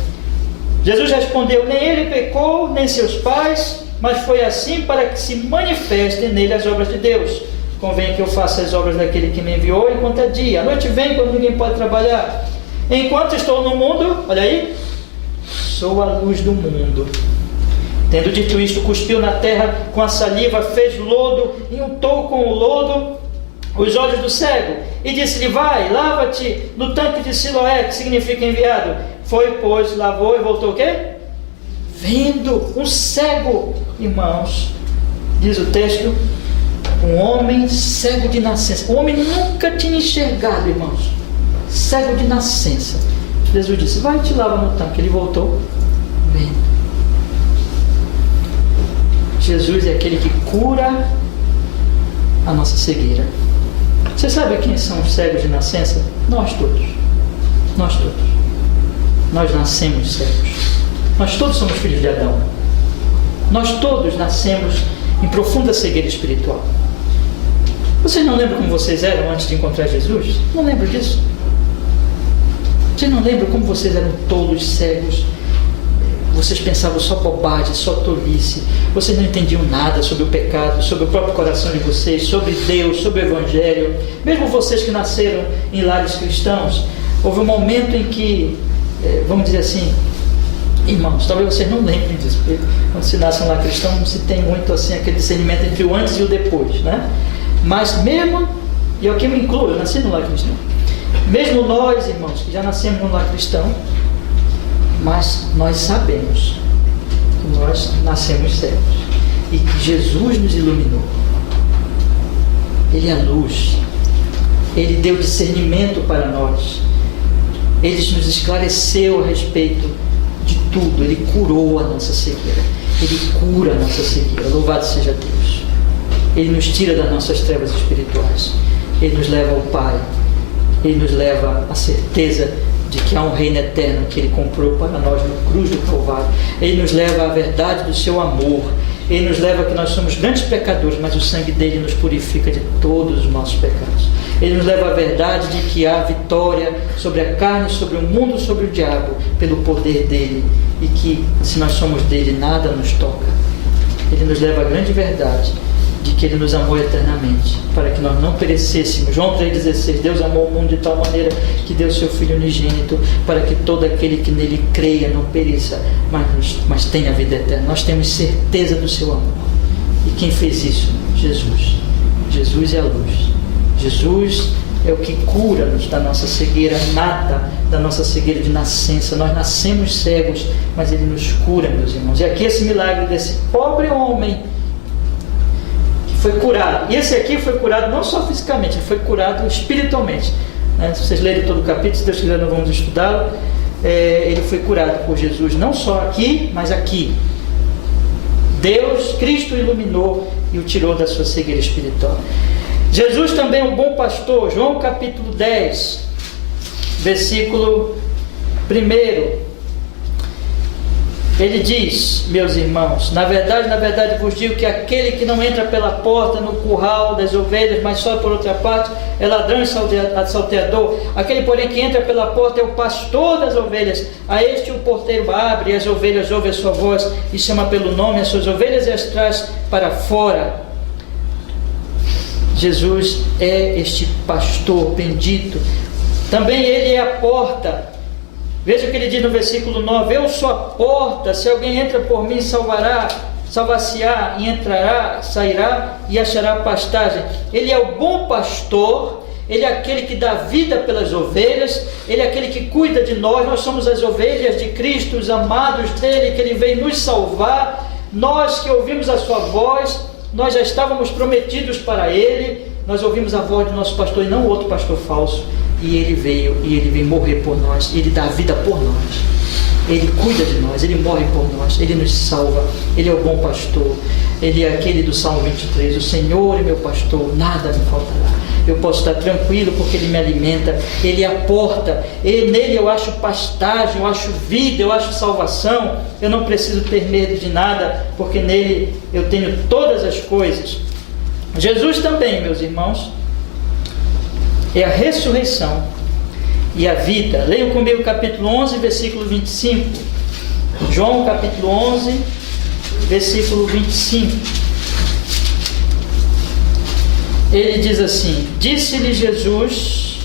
Jesus respondeu, nem ele pecou, nem seus pais, mas foi assim para que se manifestem nele as obras de Deus. Convém que eu faça as obras daquele que me enviou enquanto é dia. A noite vem quando ninguém pode trabalhar. Enquanto estou no mundo, olha aí, sou a luz do mundo. Tendo dito isto, cuspiu na terra com a saliva, fez lodo e untou com o lodo os olhos do cego. E disse-lhe, vai, lava-te no tanque de Siloé, que significa enviado. Foi, pois, lavou e voltou o quê? Vendo, um cego, irmãos, diz o texto, um homem cego de nascença. O homem nunca tinha enxergado, irmãos, cego de nascença. Jesus disse, vai, te lava no tanque. Ele voltou, vendo. Jesus é aquele que cura a nossa cegueira. Você sabe quem são os cegos de nascença? Nós todos. Nós todos. Nós nascemos cegos. Nós todos somos filhos de Adão. Nós todos nascemos em profunda cegueira espiritual. Vocês não lembram como vocês eram antes de encontrar Jesus? Não lembram disso? Vocês não lembram como vocês eram tolos, cegos? Vocês pensavam só bobagem, só tolice. Vocês não entendiam nada sobre o pecado, sobre o próprio coração de vocês, sobre Deus, sobre o Evangelho. Mesmo vocês que nasceram em lares cristãos, houve um momento em que, vamos dizer assim, irmãos, talvez vocês não lembrem disso, porque quando se nasce um lar cristão não se tem muito assim aquele discernimento entre o antes e o depois, né? Mas mesmo, e eu aqui me incluo, eu nasci no lar cristão, mesmo nós, irmãos, que já nascemos no lar cristão, mas nós sabemos que nós nascemos cegos e que Jesus nos iluminou. Ele é a luz, Ele deu discernimento para nós, Ele nos esclareceu a respeito de tudo, Ele curou a nossa cegueira, Ele cura a nossa cegueira, louvado seja Deus. Ele nos tira das nossas trevas espirituais, Ele nos leva ao Pai, Ele nos leva à certeza de que há um reino eterno que Ele comprou para nós na cruz do Calvário. Ele nos leva à verdade do seu amor, Ele nos leva a que nós somos grandes pecadores, mas o sangue dele nos purifica de todos os nossos pecados. Ele nos leva à verdade de que há vitória sobre a carne, sobre o mundo, sobre o diabo, pelo poder dele, e que se nós somos dele, nada nos toca. Ele nos leva à grande verdade de que Ele nos amou eternamente, para que nós não perecêssemos. João 3,16, Deus amou o mundo de tal maneira que deu seu Filho unigênito, para que todo aquele que nele creia não pereça, mas tenha a vida eterna. Nós temos certeza do seu amor. E quem fez isso? Jesus. Jesus é a luz. Jesus é o que cura-nos da nossa cegueira nata, da nossa cegueira de nascença. Nós nascemos cegos, mas Ele nos cura, meus irmãos. E aqui esse milagre desse pobre homem foi curado. E esse aqui foi curado não só fisicamente, ele foi curado espiritualmente. Se vocês lerem todo o capítulo, se Deus quiser nós vamos estudá-lo. Ele foi curado por Jesus, não só aqui, mas aqui. Deus, Cristo iluminou e o tirou da sua cegueira espiritual. Jesus também é um bom pastor. João capítulo 10, versículo 1. Ele diz, meus irmãos, na verdade vos digo que aquele que não entra pela porta no curral das ovelhas, mas só por outra parte, é ladrão e salteador. Aquele, porém, que entra pela porta é o pastor das ovelhas. A este o porteiro abre, e as ovelhas ouvem a sua voz, e chama pelo nome as suas ovelhas e as traz para fora. Jesus é este pastor bendito. Também ele é a porta. Veja o que ele diz no versículo 9: eu sou a porta, se alguém entra por mim, salvar-se-á, e entrará, sairá e achará pastagem. Ele é o bom pastor, ele é aquele que dá vida pelas ovelhas, ele é aquele que cuida de nós. Nós somos as ovelhas de Cristo, os amados dele, que ele veio nos salvar. Nós que ouvimos a sua voz, nós já estávamos prometidos para ele, nós ouvimos a voz do nosso pastor e não outro pastor falso. E ele veio morrer por nós, ele dá vida por nós, ele cuida de nós, ele morre por nós, ele nos salva, ele é o bom pastor, ele é aquele do Salmo 23, o Senhor é meu pastor, nada me faltará, eu posso estar tranquilo porque ele me alimenta, ele é a porta, nele eu acho pastagem, eu acho vida, eu acho salvação, eu não preciso ter medo de nada, porque nele eu tenho todas as coisas. Jesus também, meus irmãos, é a ressurreição e a vida. Leiam comigo o capítulo 11, versículo 25. João capítulo 11, versículo 25. Ele diz assim: disse-lhe Jesus: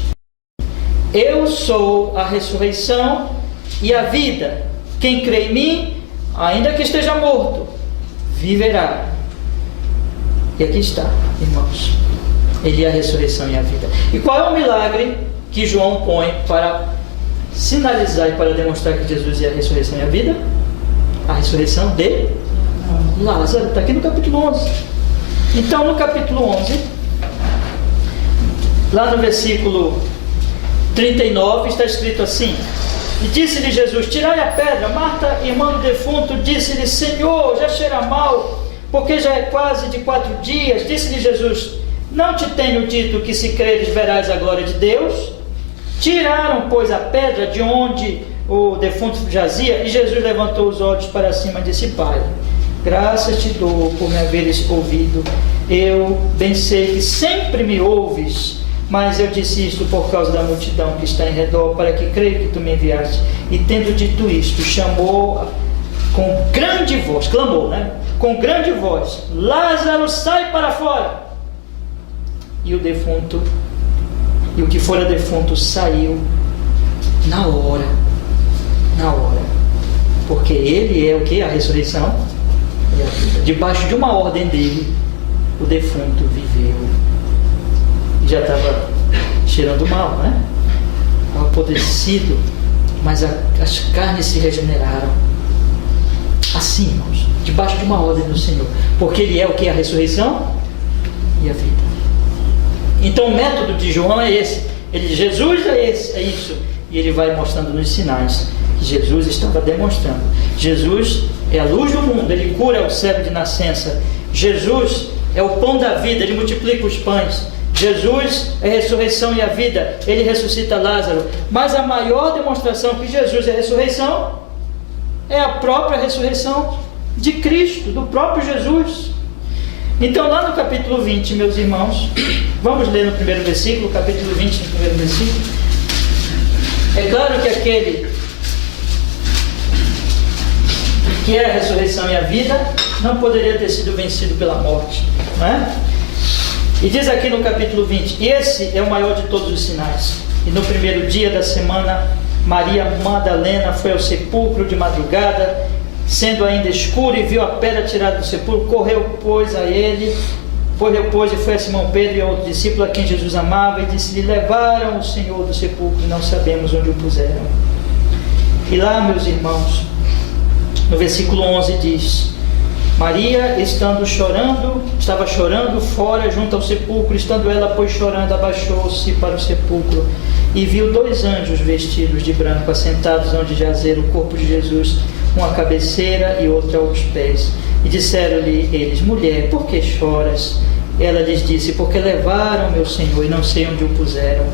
eu sou a ressurreição e a vida. Quem crê em mim, ainda que esteja morto, viverá. E aqui está, irmãos, ele é a ressurreição e a vida. E qual é o milagre que João põe para sinalizar e para demonstrar que Jesus é a ressurreição e a vida? A ressurreição de Lázaro, está aqui no capítulo 11. Então, no capítulo 11, lá no versículo 39, está escrito assim: e disse-lhe Jesus: tirai a pedra. Marta, irmã do defunto, disse-lhe: Senhor, já cheira mal, porque já é quase de 4 dias. Disse-lhe Jesus: não te tenho dito que, se creres, verás a glória de Deus? Tiraram, pois, a pedra de onde o defunto jazia, e Jesus levantou os olhos para cima e disse: Pai, graças te dou por me haveres ouvido. Eu bem sei que sempre me ouves, mas eu disse isto por causa da multidão que está em redor, para que creia que tu me enviaste. E tendo dito isto, chamou com grande voz, clamou, com grande voz: Lázaro, sai para fora! E o defunto, e o que fora defunto, saiu na hora, porque ele é o que? A ressurreição e a vida. Debaixo de uma ordem dele, o defunto viveu. E já estava cheirando mal, estava apodrecido, mas as carnes se regeneraram. Assim, irmãos, debaixo de uma ordem do Senhor, porque ele é o que? A ressurreição e a vida. Então o método de João é esse. Jesus é isso. E ele vai mostrando nos sinais que Jesus estava demonstrando. Jesus é a luz do mundo, ele cura o cego de nascença. Jesus é o pão da vida, ele multiplica os pães. Jesus é a ressurreição e a vida, ele ressuscita Lázaro. Mas a maior demonstração que Jesus é a ressurreição é a própria ressurreição de Cristo, do próprio Jesus. Então, lá no capítulo 20, meus irmãos, vamos ler no primeiro versículo, capítulo 20, no primeiro versículo. É claro que aquele que é a ressurreição e a vida não poderia ter sido vencido pela morte, não é? E diz aqui no capítulo 20: e esse é o maior de todos os sinais. E no primeiro dia da semana, Maria Madalena foi ao sepulcro de madrugada, sendo ainda escuro, e viu a pedra tirada do sepulcro. Correu, pois, e foi a Simão Pedro e a outro discípulo a quem Jesus amava, e disse-lhe: levaram o Senhor do sepulcro e não sabemos onde o puseram. E lá, meus irmãos, no versículo 11 diz: Maria, estava chorando fora junto ao sepulcro. Estando ela, pois, chorando, abaixou-se para o sepulcro e viu 2 anjos vestidos de branco, assentados onde jazera o corpo de Jesus, um à cabeceira e outro aos pés. E disseram-lhe eles: mulher, por que choras? Ela lhes disse: porque levaram meu Senhor e não sei onde o puseram.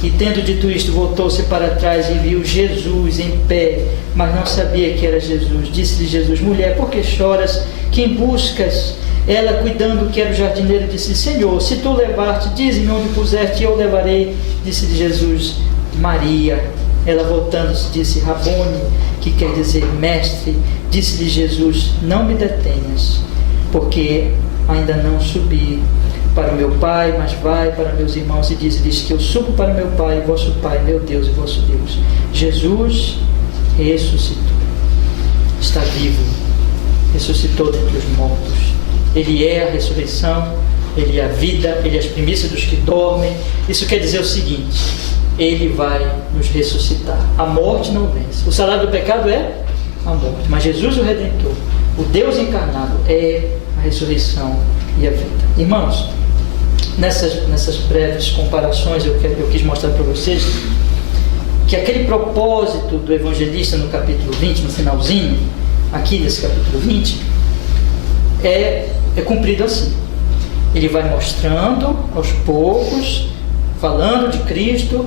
E tendo dito isto, voltou-se para trás e viu Jesus em pé, mas não sabia que era Jesus. Disse-lhe Jesus: mulher, por que choras? Quem buscas? Ela, cuidando que era o jardineiro, disse: Senhor, se tu levar-te, dize-me onde puseste, e eu levarei. Disse-lhe Jesus: Maria. Ela, voltando-se, disse: Rabone, que quer dizer mestre. Disse-lhe Jesus: não me detenhas, porque ainda não subi para o meu Pai, mas vai para meus irmãos e diz-lhes que eu subo para meu Pai, vosso Pai, meu Deus e vosso Deus. Jesus ressuscitou, está vivo, ressuscitou dentre os mortos. Ele é a ressurreição, Ele é a vida, Ele é as primícias dos que dormem. Isso quer dizer o seguinte: Ele vai nos ressuscitar. A morte não vence. O salário do pecado é a morte, mas Jesus, o Redentor, o Deus encarnado, é a ressurreição e a vida. Irmãos, nessas breves comparações eu quis mostrar para vocês que aquele propósito do evangelista no capítulo 20, no finalzinho, aqui nesse capítulo 20, é cumprido assim. Ele vai mostrando aos poucos, falando de Cristo,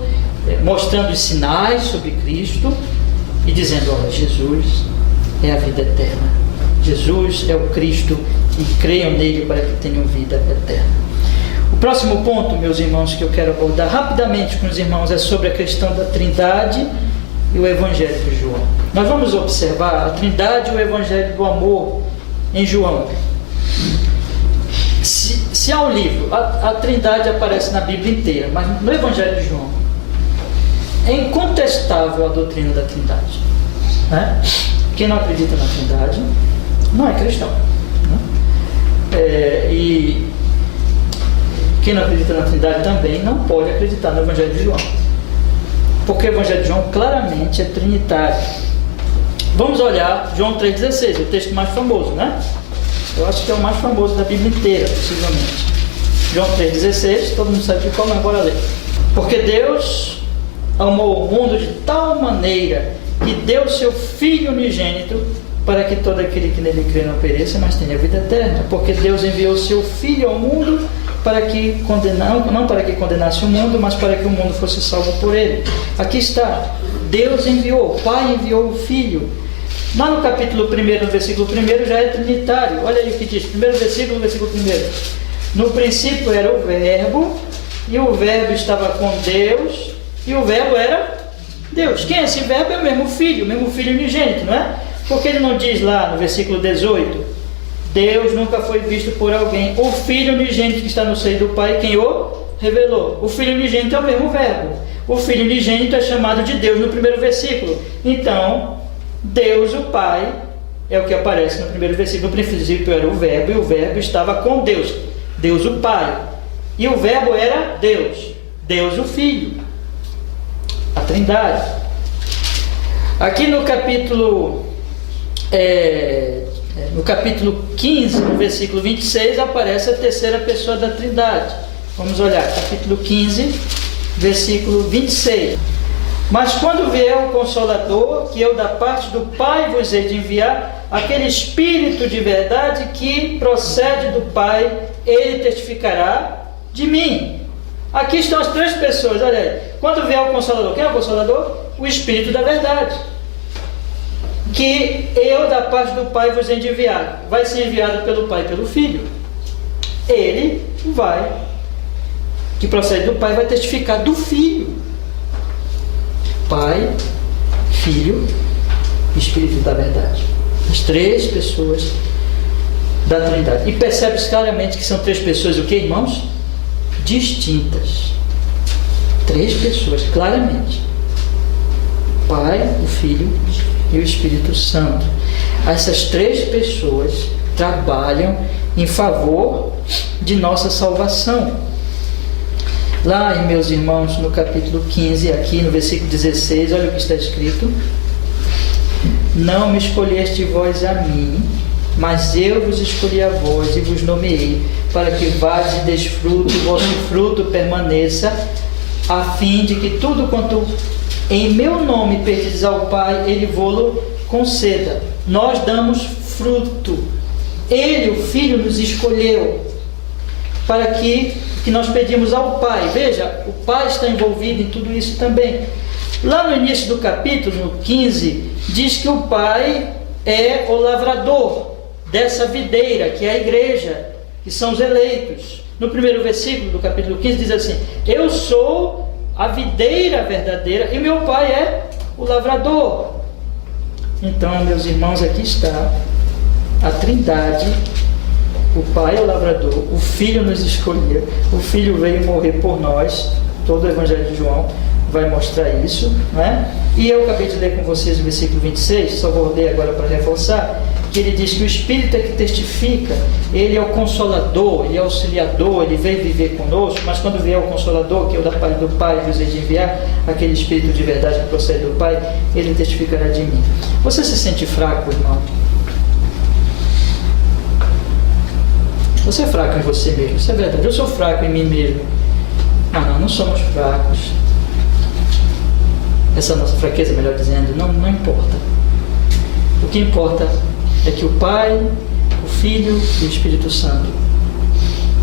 mostrando os sinais sobre Cristo e dizendo: olha, Jesus é a vida eterna, Jesus é o Cristo, e creiam nele para que tenham vida eterna. O próximo ponto, meus irmãos, que eu quero abordar rapidamente com os irmãos é sobre a questão da Trindade e o Evangelho de João. Nós vamos observar a Trindade e o Evangelho do amor em João. Se há um livro, a Trindade aparece na Bíblia inteira, mas no Evangelho de João é incontestável a doutrina da Trindade, né? Quem não acredita na Trindade não é cristão, né? E quem não acredita na Trindade também não pode acreditar no Evangelho de João, porque o Evangelho de João claramente é trinitário. Vamos olhar João 3,16, o texto mais famoso, né? Eu acho que é o mais famoso da Bíblia inteira, possivelmente. João 3,16, todo mundo sabe de qual, mas bora ler. Porque Deus amou o mundo de tal maneira que deu seu Filho unigênito, para que todo aquele que nele crê não pereça, mas tenha vida eterna. Porque Deus enviou seu Filho ao mundo para que não para que condenasse o mundo, mas para que o mundo fosse salvo por ele. Aqui está, Deus enviou, o Pai enviou o Filho. Lá no capítulo 1, no versículo 1, já é trinitário. Olha aí o que diz, primeiro versículo, versículo 1. No princípio era o Verbo, e o Verbo estava com Deus, e o Verbo era Deus. Quem é esse Verbo? É o mesmo Filho unigênito, não é? Porque ele não diz lá no versículo 18: Deus nunca foi visto por alguém. O Filho unigênito que está no seio do Pai, quem o revelou? O Filho unigênito é o mesmo Verbo. O Filho unigênito é chamado de Deus no primeiro versículo. Então, Deus, o Pai, é o que aparece no primeiro versículo. No princípio era o Verbo, e o Verbo estava com Deus, Deus o Pai. E o Verbo era Deus, Deus o Filho, a Trindade. Aqui no capítulo 15, no versículo 26, aparece a terceira pessoa da Trindade. Vamos olhar, capítulo 15, versículo 26. Mas quando vier o Consolador, que eu da parte do Pai vos hei de enviar, aquele Espírito de verdade que procede do Pai, ele testificará de mim. Aqui estão as três pessoas, olha aí. Quando vier o Consolador, quem é o Consolador? O Espírito da verdade, que eu da parte do Pai vos hei de enviar. Vai ser enviado pelo Pai e pelo Filho. Ele vai, que procede do Pai, vai testificar do Filho. Pai, Filho, Espírito da verdade. As três pessoas da Trindade. E percebe-se claramente que são três pessoas, o que, irmãos? Distintas. Três pessoas, claramente. Pai, o Filho e o Espírito Santo. Essas três pessoas trabalham em favor de nossa salvação. Lá, meus irmãos, no capítulo 15, aqui no versículo 16, olha o que está escrito: não me escolheste vós a mim, mas eu vos escolhi a vós e vos nomeei, para que vades e deis fruto, e vosso fruto permaneça, a fim de que tudo quanto em meu nome pedis ao Pai, ele vô-lo conceda. Nós damos fruto. Ele, o Filho, nos escolheu para que nós pedimos ao Pai. Veja, o Pai está envolvido em tudo isso também. Lá no início do capítulo, no 15, diz que o Pai é o lavrador dessa videira, que é a igreja, que são os eleitos. No primeiro versículo do capítulo 15 diz assim: eu sou a videira verdadeira e meu Pai é o lavrador. Então, meus irmãos, aqui está a Trindade. O Pai é o lavrador, o Filho nos escolheu, o Filho veio morrer por nós. Todo o Evangelho de João vai mostrar isso, né? E eu acabei de ler com vocês o versículo 26, só vou ler agora para reforçar, que ele diz que o Espírito é que testifica, ele é o Consolador, ele é o Auxiliador, ele veio viver conosco, mas quando vier o Consolador, que é o da parte do Pai, vos hei de enviar, aquele Espírito de verdade que procede do Pai, ele testificará de mim. Você se sente fraco, irmão? Você é fraco em você mesmo, isso é verdade. Eu sou fraco em mim mesmo. Não somos fracos. Essa nossa fraqueza, melhor dizendo, não importa. O que importa é que o Pai, o Filho e o Espírito Santo,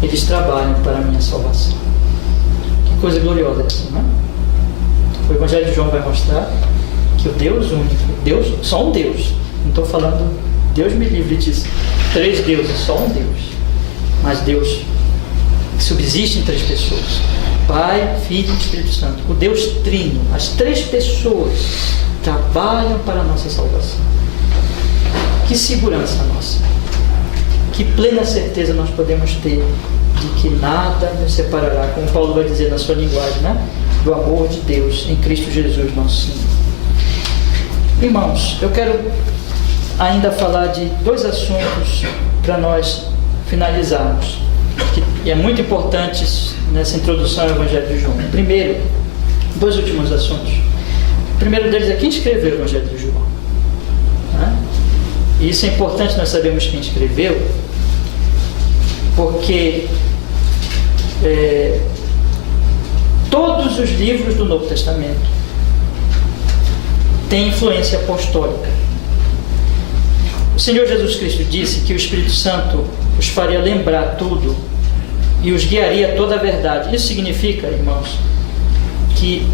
eles trabalham para a minha salvação. Que coisa gloriosa essa, não é? O Evangelho de João vai mostrar que o Deus único, Deus, só um Deus, não estou falando, Deus me livre disso, 3 deuses, só um Deus, mas Deus que subsiste em 3 pessoas, Pai, Filho e Espírito Santo, o Deus Trino, as 3 pessoas trabalham para a nossa salvação. Que segurança nossa, que plena certeza nós podemos ter de que nada nos separará, como Paulo vai dizer na sua linguagem, né? Do amor de Deus em Cristo Jesus nosso Senhor. Irmãos, eu quero ainda falar de 2 assuntos para nós finalizarmos, que é muito importante nessa introdução ao Evangelho de João. Primeiro, 2 últimos assuntos. O primeiro deles é quem escreveu o Evangelho de João, né? E isso é importante nós sabermos quem escreveu, porque todos os livros do Novo Testamento têm influência apostólica. O Senhor Jesus Cristo disse que o Espírito Santo os faria lembrar tudo e os guiaria a toda a verdade. Isso significa, irmãos, que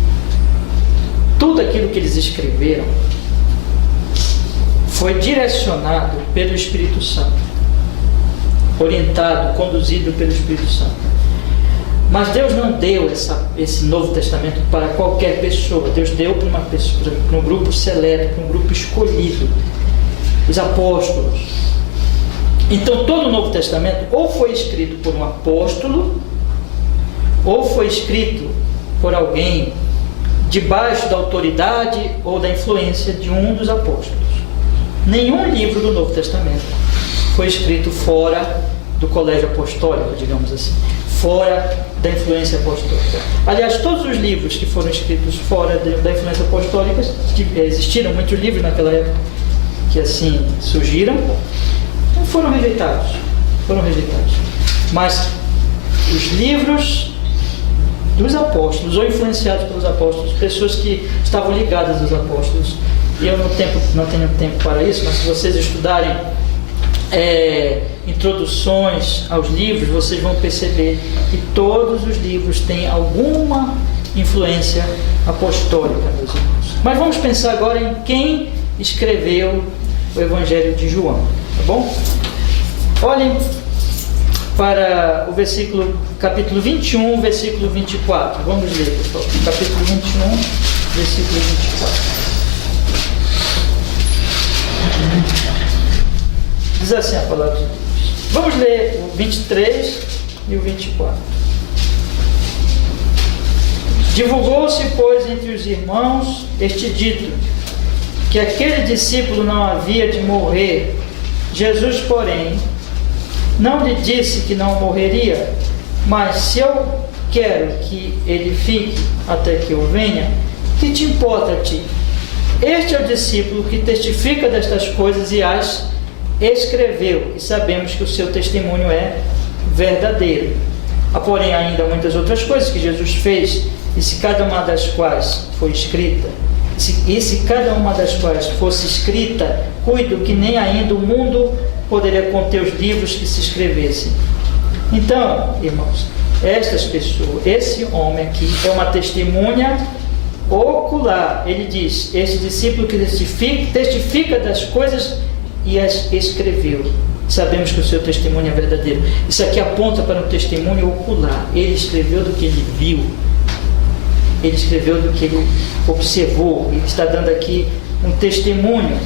tudo aquilo que eles escreveram foi direcionado pelo Espírito Santo, orientado, conduzido pelo Espírito Santo. Mas Deus não deu esse Novo Testamento para qualquer pessoa. Deus deu para uma pessoa, para um grupo seleto, para um grupo escolhido, os apóstolos. Então todo o Novo Testamento ou foi escrito por um apóstolo, ou foi escrito por alguém debaixo da autoridade ou da influência de um dos apóstolos. Nenhum livro do Novo Testamento foi escrito fora do colégio apostólico, digamos assim, fora da influência apostólica. Aliás, todos os livros que foram escritos fora da influência apostólica, que existiram muitos livros naquela época que assim surgiram, foram rejeitados. Mas os livros dos apóstolos, ou influenciados pelos apóstolos, pessoas que estavam ligadas aos apóstolos, e eu não tenho tempo para isso, mas se vocês estudarem introduções aos livros, vocês vão perceber que todos os livros têm alguma influência apostólica, meus irmãos. Mas vamos pensar agora em quem escreveu o Evangelho de João, tá bom? Olhem para o capítulo 21, versículo 24. Vamos ler, pessoal. Capítulo 21, versículo 24. Diz assim a palavra de Deus. Vamos ler o 23 e o 24. Divulgou-se, pois, entre os irmãos este dito, que aquele discípulo não havia de morrer. Jesus, porém, não lhe disse que não morreria, mas se eu quero que ele fique até que eu venha, que te importa a ti? Este é o discípulo que testifica destas coisas e as escreveu, e sabemos que o seu testemunho é verdadeiro. Há, porém, ainda muitas outras coisas que Jesus fez, e se cada uma das quais foi escrita, se cada uma das quais fosse escrita, cuido que nem ainda o mundo poderia conter os livros que se escrevessem. Então, irmãos, estas pessoas, esse homem aqui é uma testemunha ocular. Ele diz, esse discípulo que testifica das coisas e as escreveu. Sabemos que o seu testemunho é verdadeiro. Isso aqui aponta para um testemunho ocular. Ele escreveu do que ele viu. Ele escreveu do que ele observou. Ele está dando aqui um testemunho.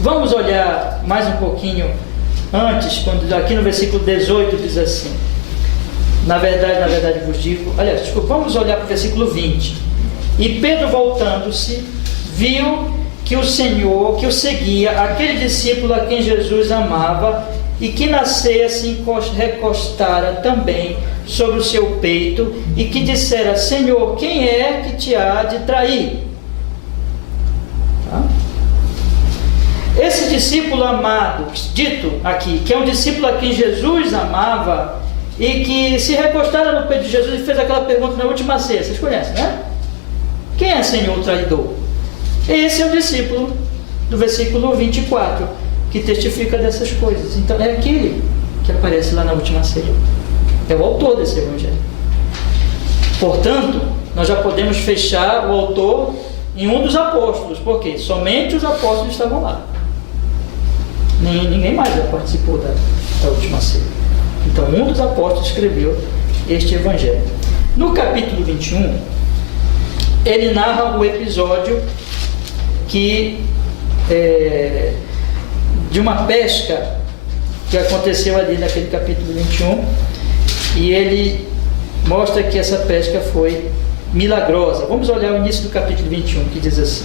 Vamos olhar mais um pouquinho antes, quando aqui no versículo 18 diz assim: na verdade vos digo, aliás, desculpa, vamos olhar para o versículo 20. E Pedro, voltando-se, viu que o Senhor, que o seguia, aquele discípulo a quem Jesus amava, e que na ceia se recostara também sobre o seu peito, e que dissera: Senhor, quem é que te há de trair? Tá? Esse discípulo amado, dito aqui, que é um discípulo a quem Jesus amava, e que se recostara no peito de Jesus e fez aquela pergunta na última ceia, vocês conhecem, né? Quem é, Senhor, o traidor? Esse é o discípulo do versículo 24, que testifica dessas coisas. Então é aquele que aparece lá na última ceia. É o autor desse evangelho. Portanto, nós já podemos fechar o autor em um dos apóstolos, porque somente os apóstolos estavam lá. Ninguém mais já participou da última ceia. Então, um dos apóstolos escreveu este evangelho. No capítulo 21, ele narra o episódio de uma pesca que aconteceu ali naquele capítulo 21, e ele mostra que essa pesca foi milagrosa. Vamos olhar o início do capítulo 21, que diz assim: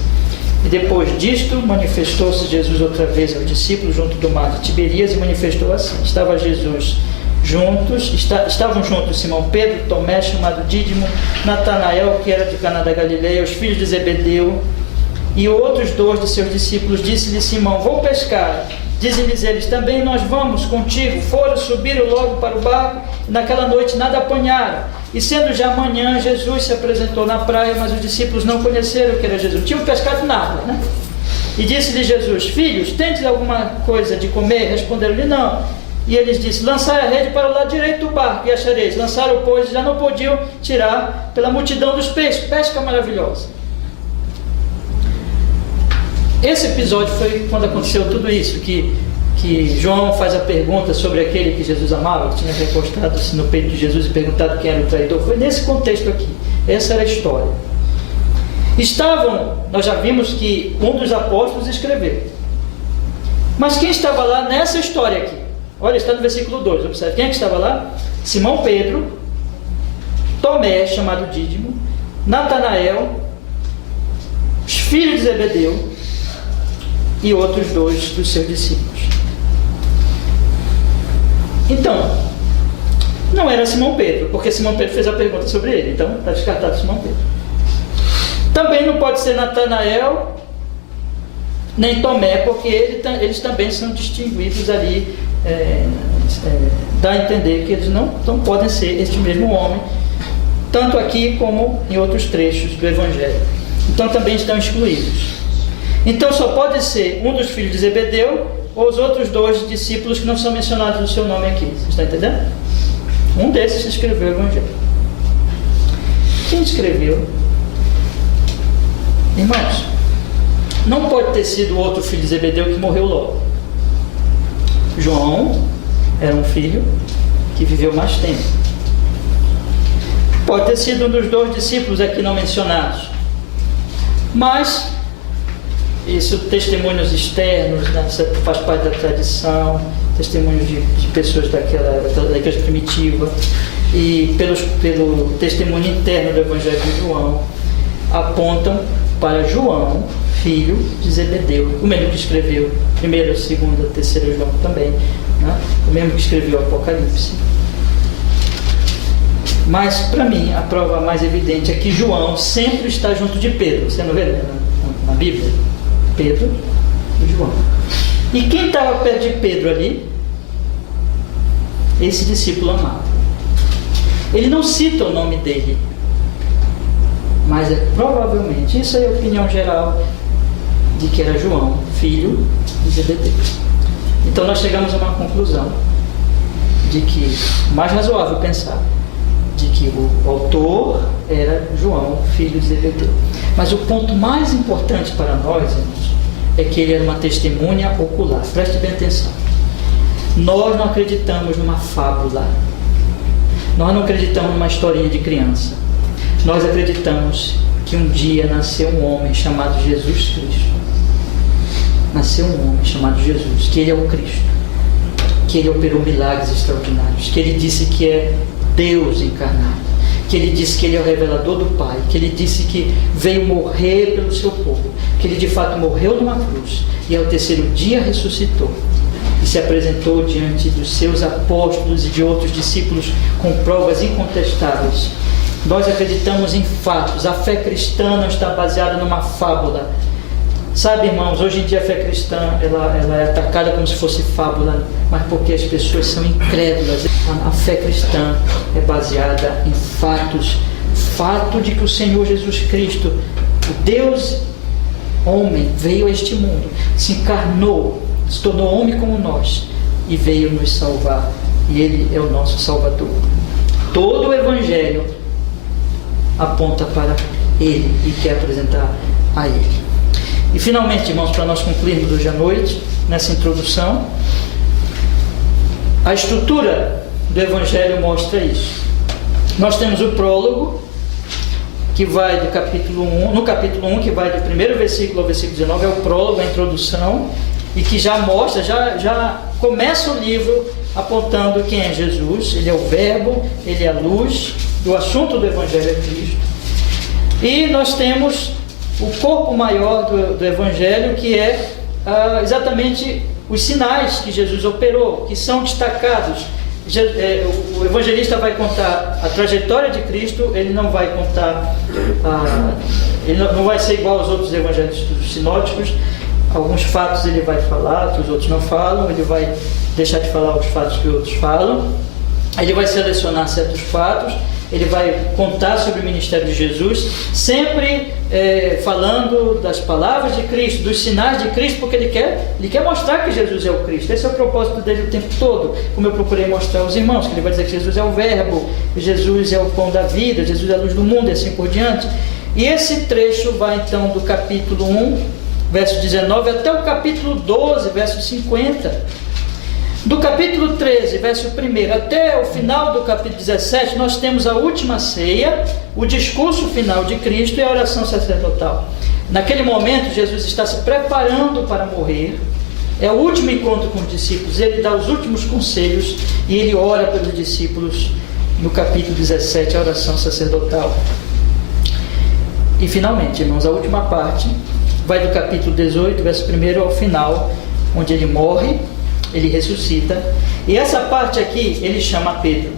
E depois disto, manifestou-se Jesus outra vez aos discípulos junto do mar de Tiberíades, e manifestou assim: estavam juntos Simão Pedro, Tomé, chamado Dídimo, Natanael, que era de Caná da Galileia, os filhos de Zebedeu, e outros 2 de seus discípulos. Disse-lhe Simão: vou pescar. Dizem-lhes eles: também nós vamos contigo. Foram, subiram logo para o barco, e naquela noite nada apanharam. E sendo já manhã, Jesus se apresentou na praia, mas os discípulos não conheceram que era Jesus. Não tinham pescado nada, né? E disse-lhe Jesus: filhos, tendes alguma coisa de comer? Responderam-lhe: não. E eles disseram: lançai a rede para o lado direito do barco e achareis. Lançaram, pois, já não podiam tirar pela multidão dos peixes. Pesca maravilhosa. Esse episódio foi quando aconteceu tudo isso, que João faz a pergunta sobre aquele que Jesus amava, que tinha recostado-se no peito de Jesus e perguntado quem era o traidor. Foi nesse contexto aqui. Essa era a história. Nós já vimos que um dos apóstolos escreveu. Mas quem estava lá nessa história aqui? Olha, está no versículo 2, observe. Quem é que estava lá? Simão Pedro, Tomé, chamado Dídimo, Natanael, os filhos de Zebedeu e outros 2 dos seus discípulos. Então, não era Simão Pedro, porque Simão Pedro fez a pergunta sobre ele, então está descartado Simão Pedro. Também não pode ser Natanael nem Tomé, porque eles também são distinguidos ali, dá a entender que eles não podem ser este mesmo homem, tanto aqui como em outros trechos do Evangelho. Então também estão excluídos. Então só pode ser um dos filhos de Zebedeu ou os outros 2 discípulos que não são mencionados no seu nome aqui. Você está entendendo? Um desses escreveu o Evangelho. Quem escreveu? Irmãos, não pode ter sido outro filho de Zebedeu que morreu logo. João era um filho que viveu mais tempo. Pode ter sido um dos 2 discípulos aqui não mencionados. Mas isso, testemunhos externos, né, faz parte da tradição, testemunhos de pessoas da igreja primitiva, e pelo testemunho interno do Evangelho de João, apontam para João, filho de Zebedeu, o mesmo que escreveu 1º, 2º, 3º João também, né? O mesmo que escreveu o Apocalipse. Mas, para mim, a prova mais evidente é que João sempre está junto de Pedro. Você não vê na Bíblia? Pedro e João. E quem estava perto de Pedro ali? Esse discípulo amado. Ele não cita o nome dele, mas provavelmente, isso é a opinião geral, de que era João, filho de Zebedeu. Então nós chegamos a uma conclusão de que, mais razoável pensar, de de que o autor era João, filho de Zebedeu. Mas o ponto mais importante para nós, irmãos, é que ele era uma testemunha ocular. Preste bem atenção. Nós não acreditamos numa fábula. Nós não acreditamos numa historinha de criança. Nós acreditamos que um dia nasceu um homem chamado Jesus Cristo. Nasceu um homem chamado Jesus, que ele é o Cristo, que ele operou milagres extraordinários, que ele disse que é Deus encarnado, que ele disse que ele é o revelador do Pai, que ele disse que veio morrer pelo seu povo, que ele de fato morreu numa cruz e ao terceiro dia ressuscitou e se apresentou diante dos seus apóstolos e de outros discípulos com provas incontestáveis. Nós acreditamos em fatos. A fé cristã não está baseada numa fábula. Sabe, irmãos, hoje em dia a fé cristã ela é atacada como se fosse fábula, mas porque as pessoas são incrédulas. A fé cristã é baseada em fatos. Fato de que o Senhor Jesus Cristo, o Deus homem, veio a este mundo, se encarnou, se tornou homem como nós e veio nos salvar. E Ele é o nosso Salvador. Todo o Evangelho aponta para Ele e quer apresentar a Ele. E finalmente, irmãos, para nós concluirmos hoje à noite, nessa introdução, a estrutura do Evangelho mostra isso. Nós temos o prólogo, que vai do capítulo 1, no capítulo 1, que vai do primeiro versículo ao versículo 19, é o prólogo, a introdução, e que já mostra, já começa o livro apontando quem é Jesus. Ele é o Verbo, ele é a luz, o assunto do Evangelho é Cristo. E nós temos o corpo maior do Evangelho, que é exatamente os sinais que Jesus operou, que são destacados. O evangelista vai contar a trajetória de Cristo, ele não vai contar, ele não vai ser igual aos outros evangelhos sinóticos. Alguns fatos ele vai falar, que os outros não falam, ele vai deixar de falar os fatos que os outros falam, ele vai selecionar certos fatos, ele vai contar sobre o ministério de Jesus, sempre falando das palavras de Cristo, dos sinais de Cristo, porque ele quer mostrar que Jesus é o Cristo. Esse é o propósito dele o tempo todo, como eu procurei mostrar aos irmãos, que ele vai dizer que Jesus é o Verbo, Jesus é o pão da vida, Jesus é a luz do mundo e assim por diante. E esse trecho vai então do capítulo 1, verso 19, até o capítulo 12, verso 50. Do capítulo 13, verso 1 até o final do capítulo 17, nós temos a última ceia, o discurso final de Cristo e a oração sacerdotal. Naquele momento, Jesus está se preparando para morrer, é o último encontro com os discípulos, ele dá os últimos conselhos e ele ora pelos discípulos no capítulo 17, a oração sacerdotal. E finalmente, irmãos, a última parte vai do capítulo 18, verso 1 ao final, onde ele morre, ele ressuscita, e essa parte aqui ele chama Pedro.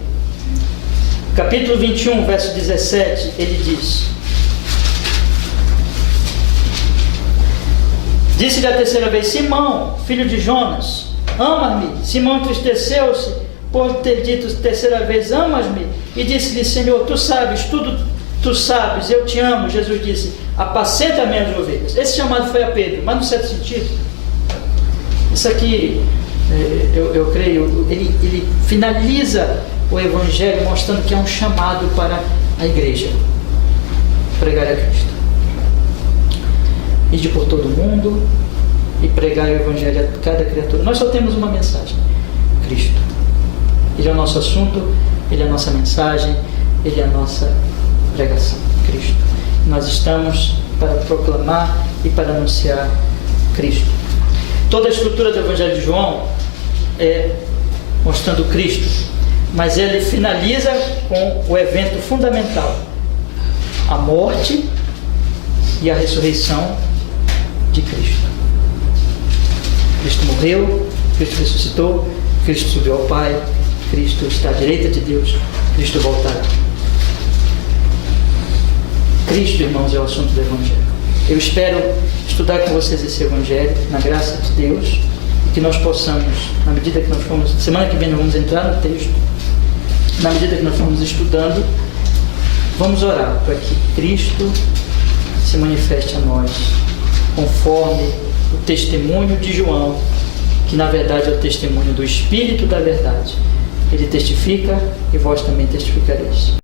Capítulo 21, verso 17, ele diz: disse-lhe a terceira vez: Simão, filho de Jonas, amas-me? Simão entristeceu-se por ter dito terceira vez: amas-me? E disse-lhe: Senhor, tu sabes, tudo tu sabes, eu te amo. Jesus disse: apacenta minhas ovelhas. Esse chamado foi a Pedro, mas no certo sentido, isso aqui, eu creio, ele finaliza o Evangelho mostrando que é um chamado para a igreja pregar a Cristo, ir por todo o mundo e pregar o Evangelho a cada criatura. Nós só temos uma mensagem: Cristo. Ele é o nosso assunto, ele é a nossa mensagem, ele é a nossa pregação, Cristo. Nós estamos para proclamar e para anunciar Cristo. Toda a estrutura do Evangelho de João é mostrando Cristo, mas ele finaliza com o evento fundamental: a morte e a ressurreição de Cristo. Cristo morreu, Cristo ressuscitou, Cristo subiu ao Pai, Cristo está à direita de Deus, Cristo voltará. Cristo, irmãos, é o assunto do Evangelho. Eu espero estudar com vocês esse Evangelho, na graça de Deus, e que nós possamos, na medida que nós formos, semana que vem nós vamos entrar no texto, na medida que nós formos estudando, vamos orar para que Cristo se manifeste a nós, conforme o testemunho de João, que na verdade é o testemunho do Espírito da verdade. Ele testifica e vós também testificareis.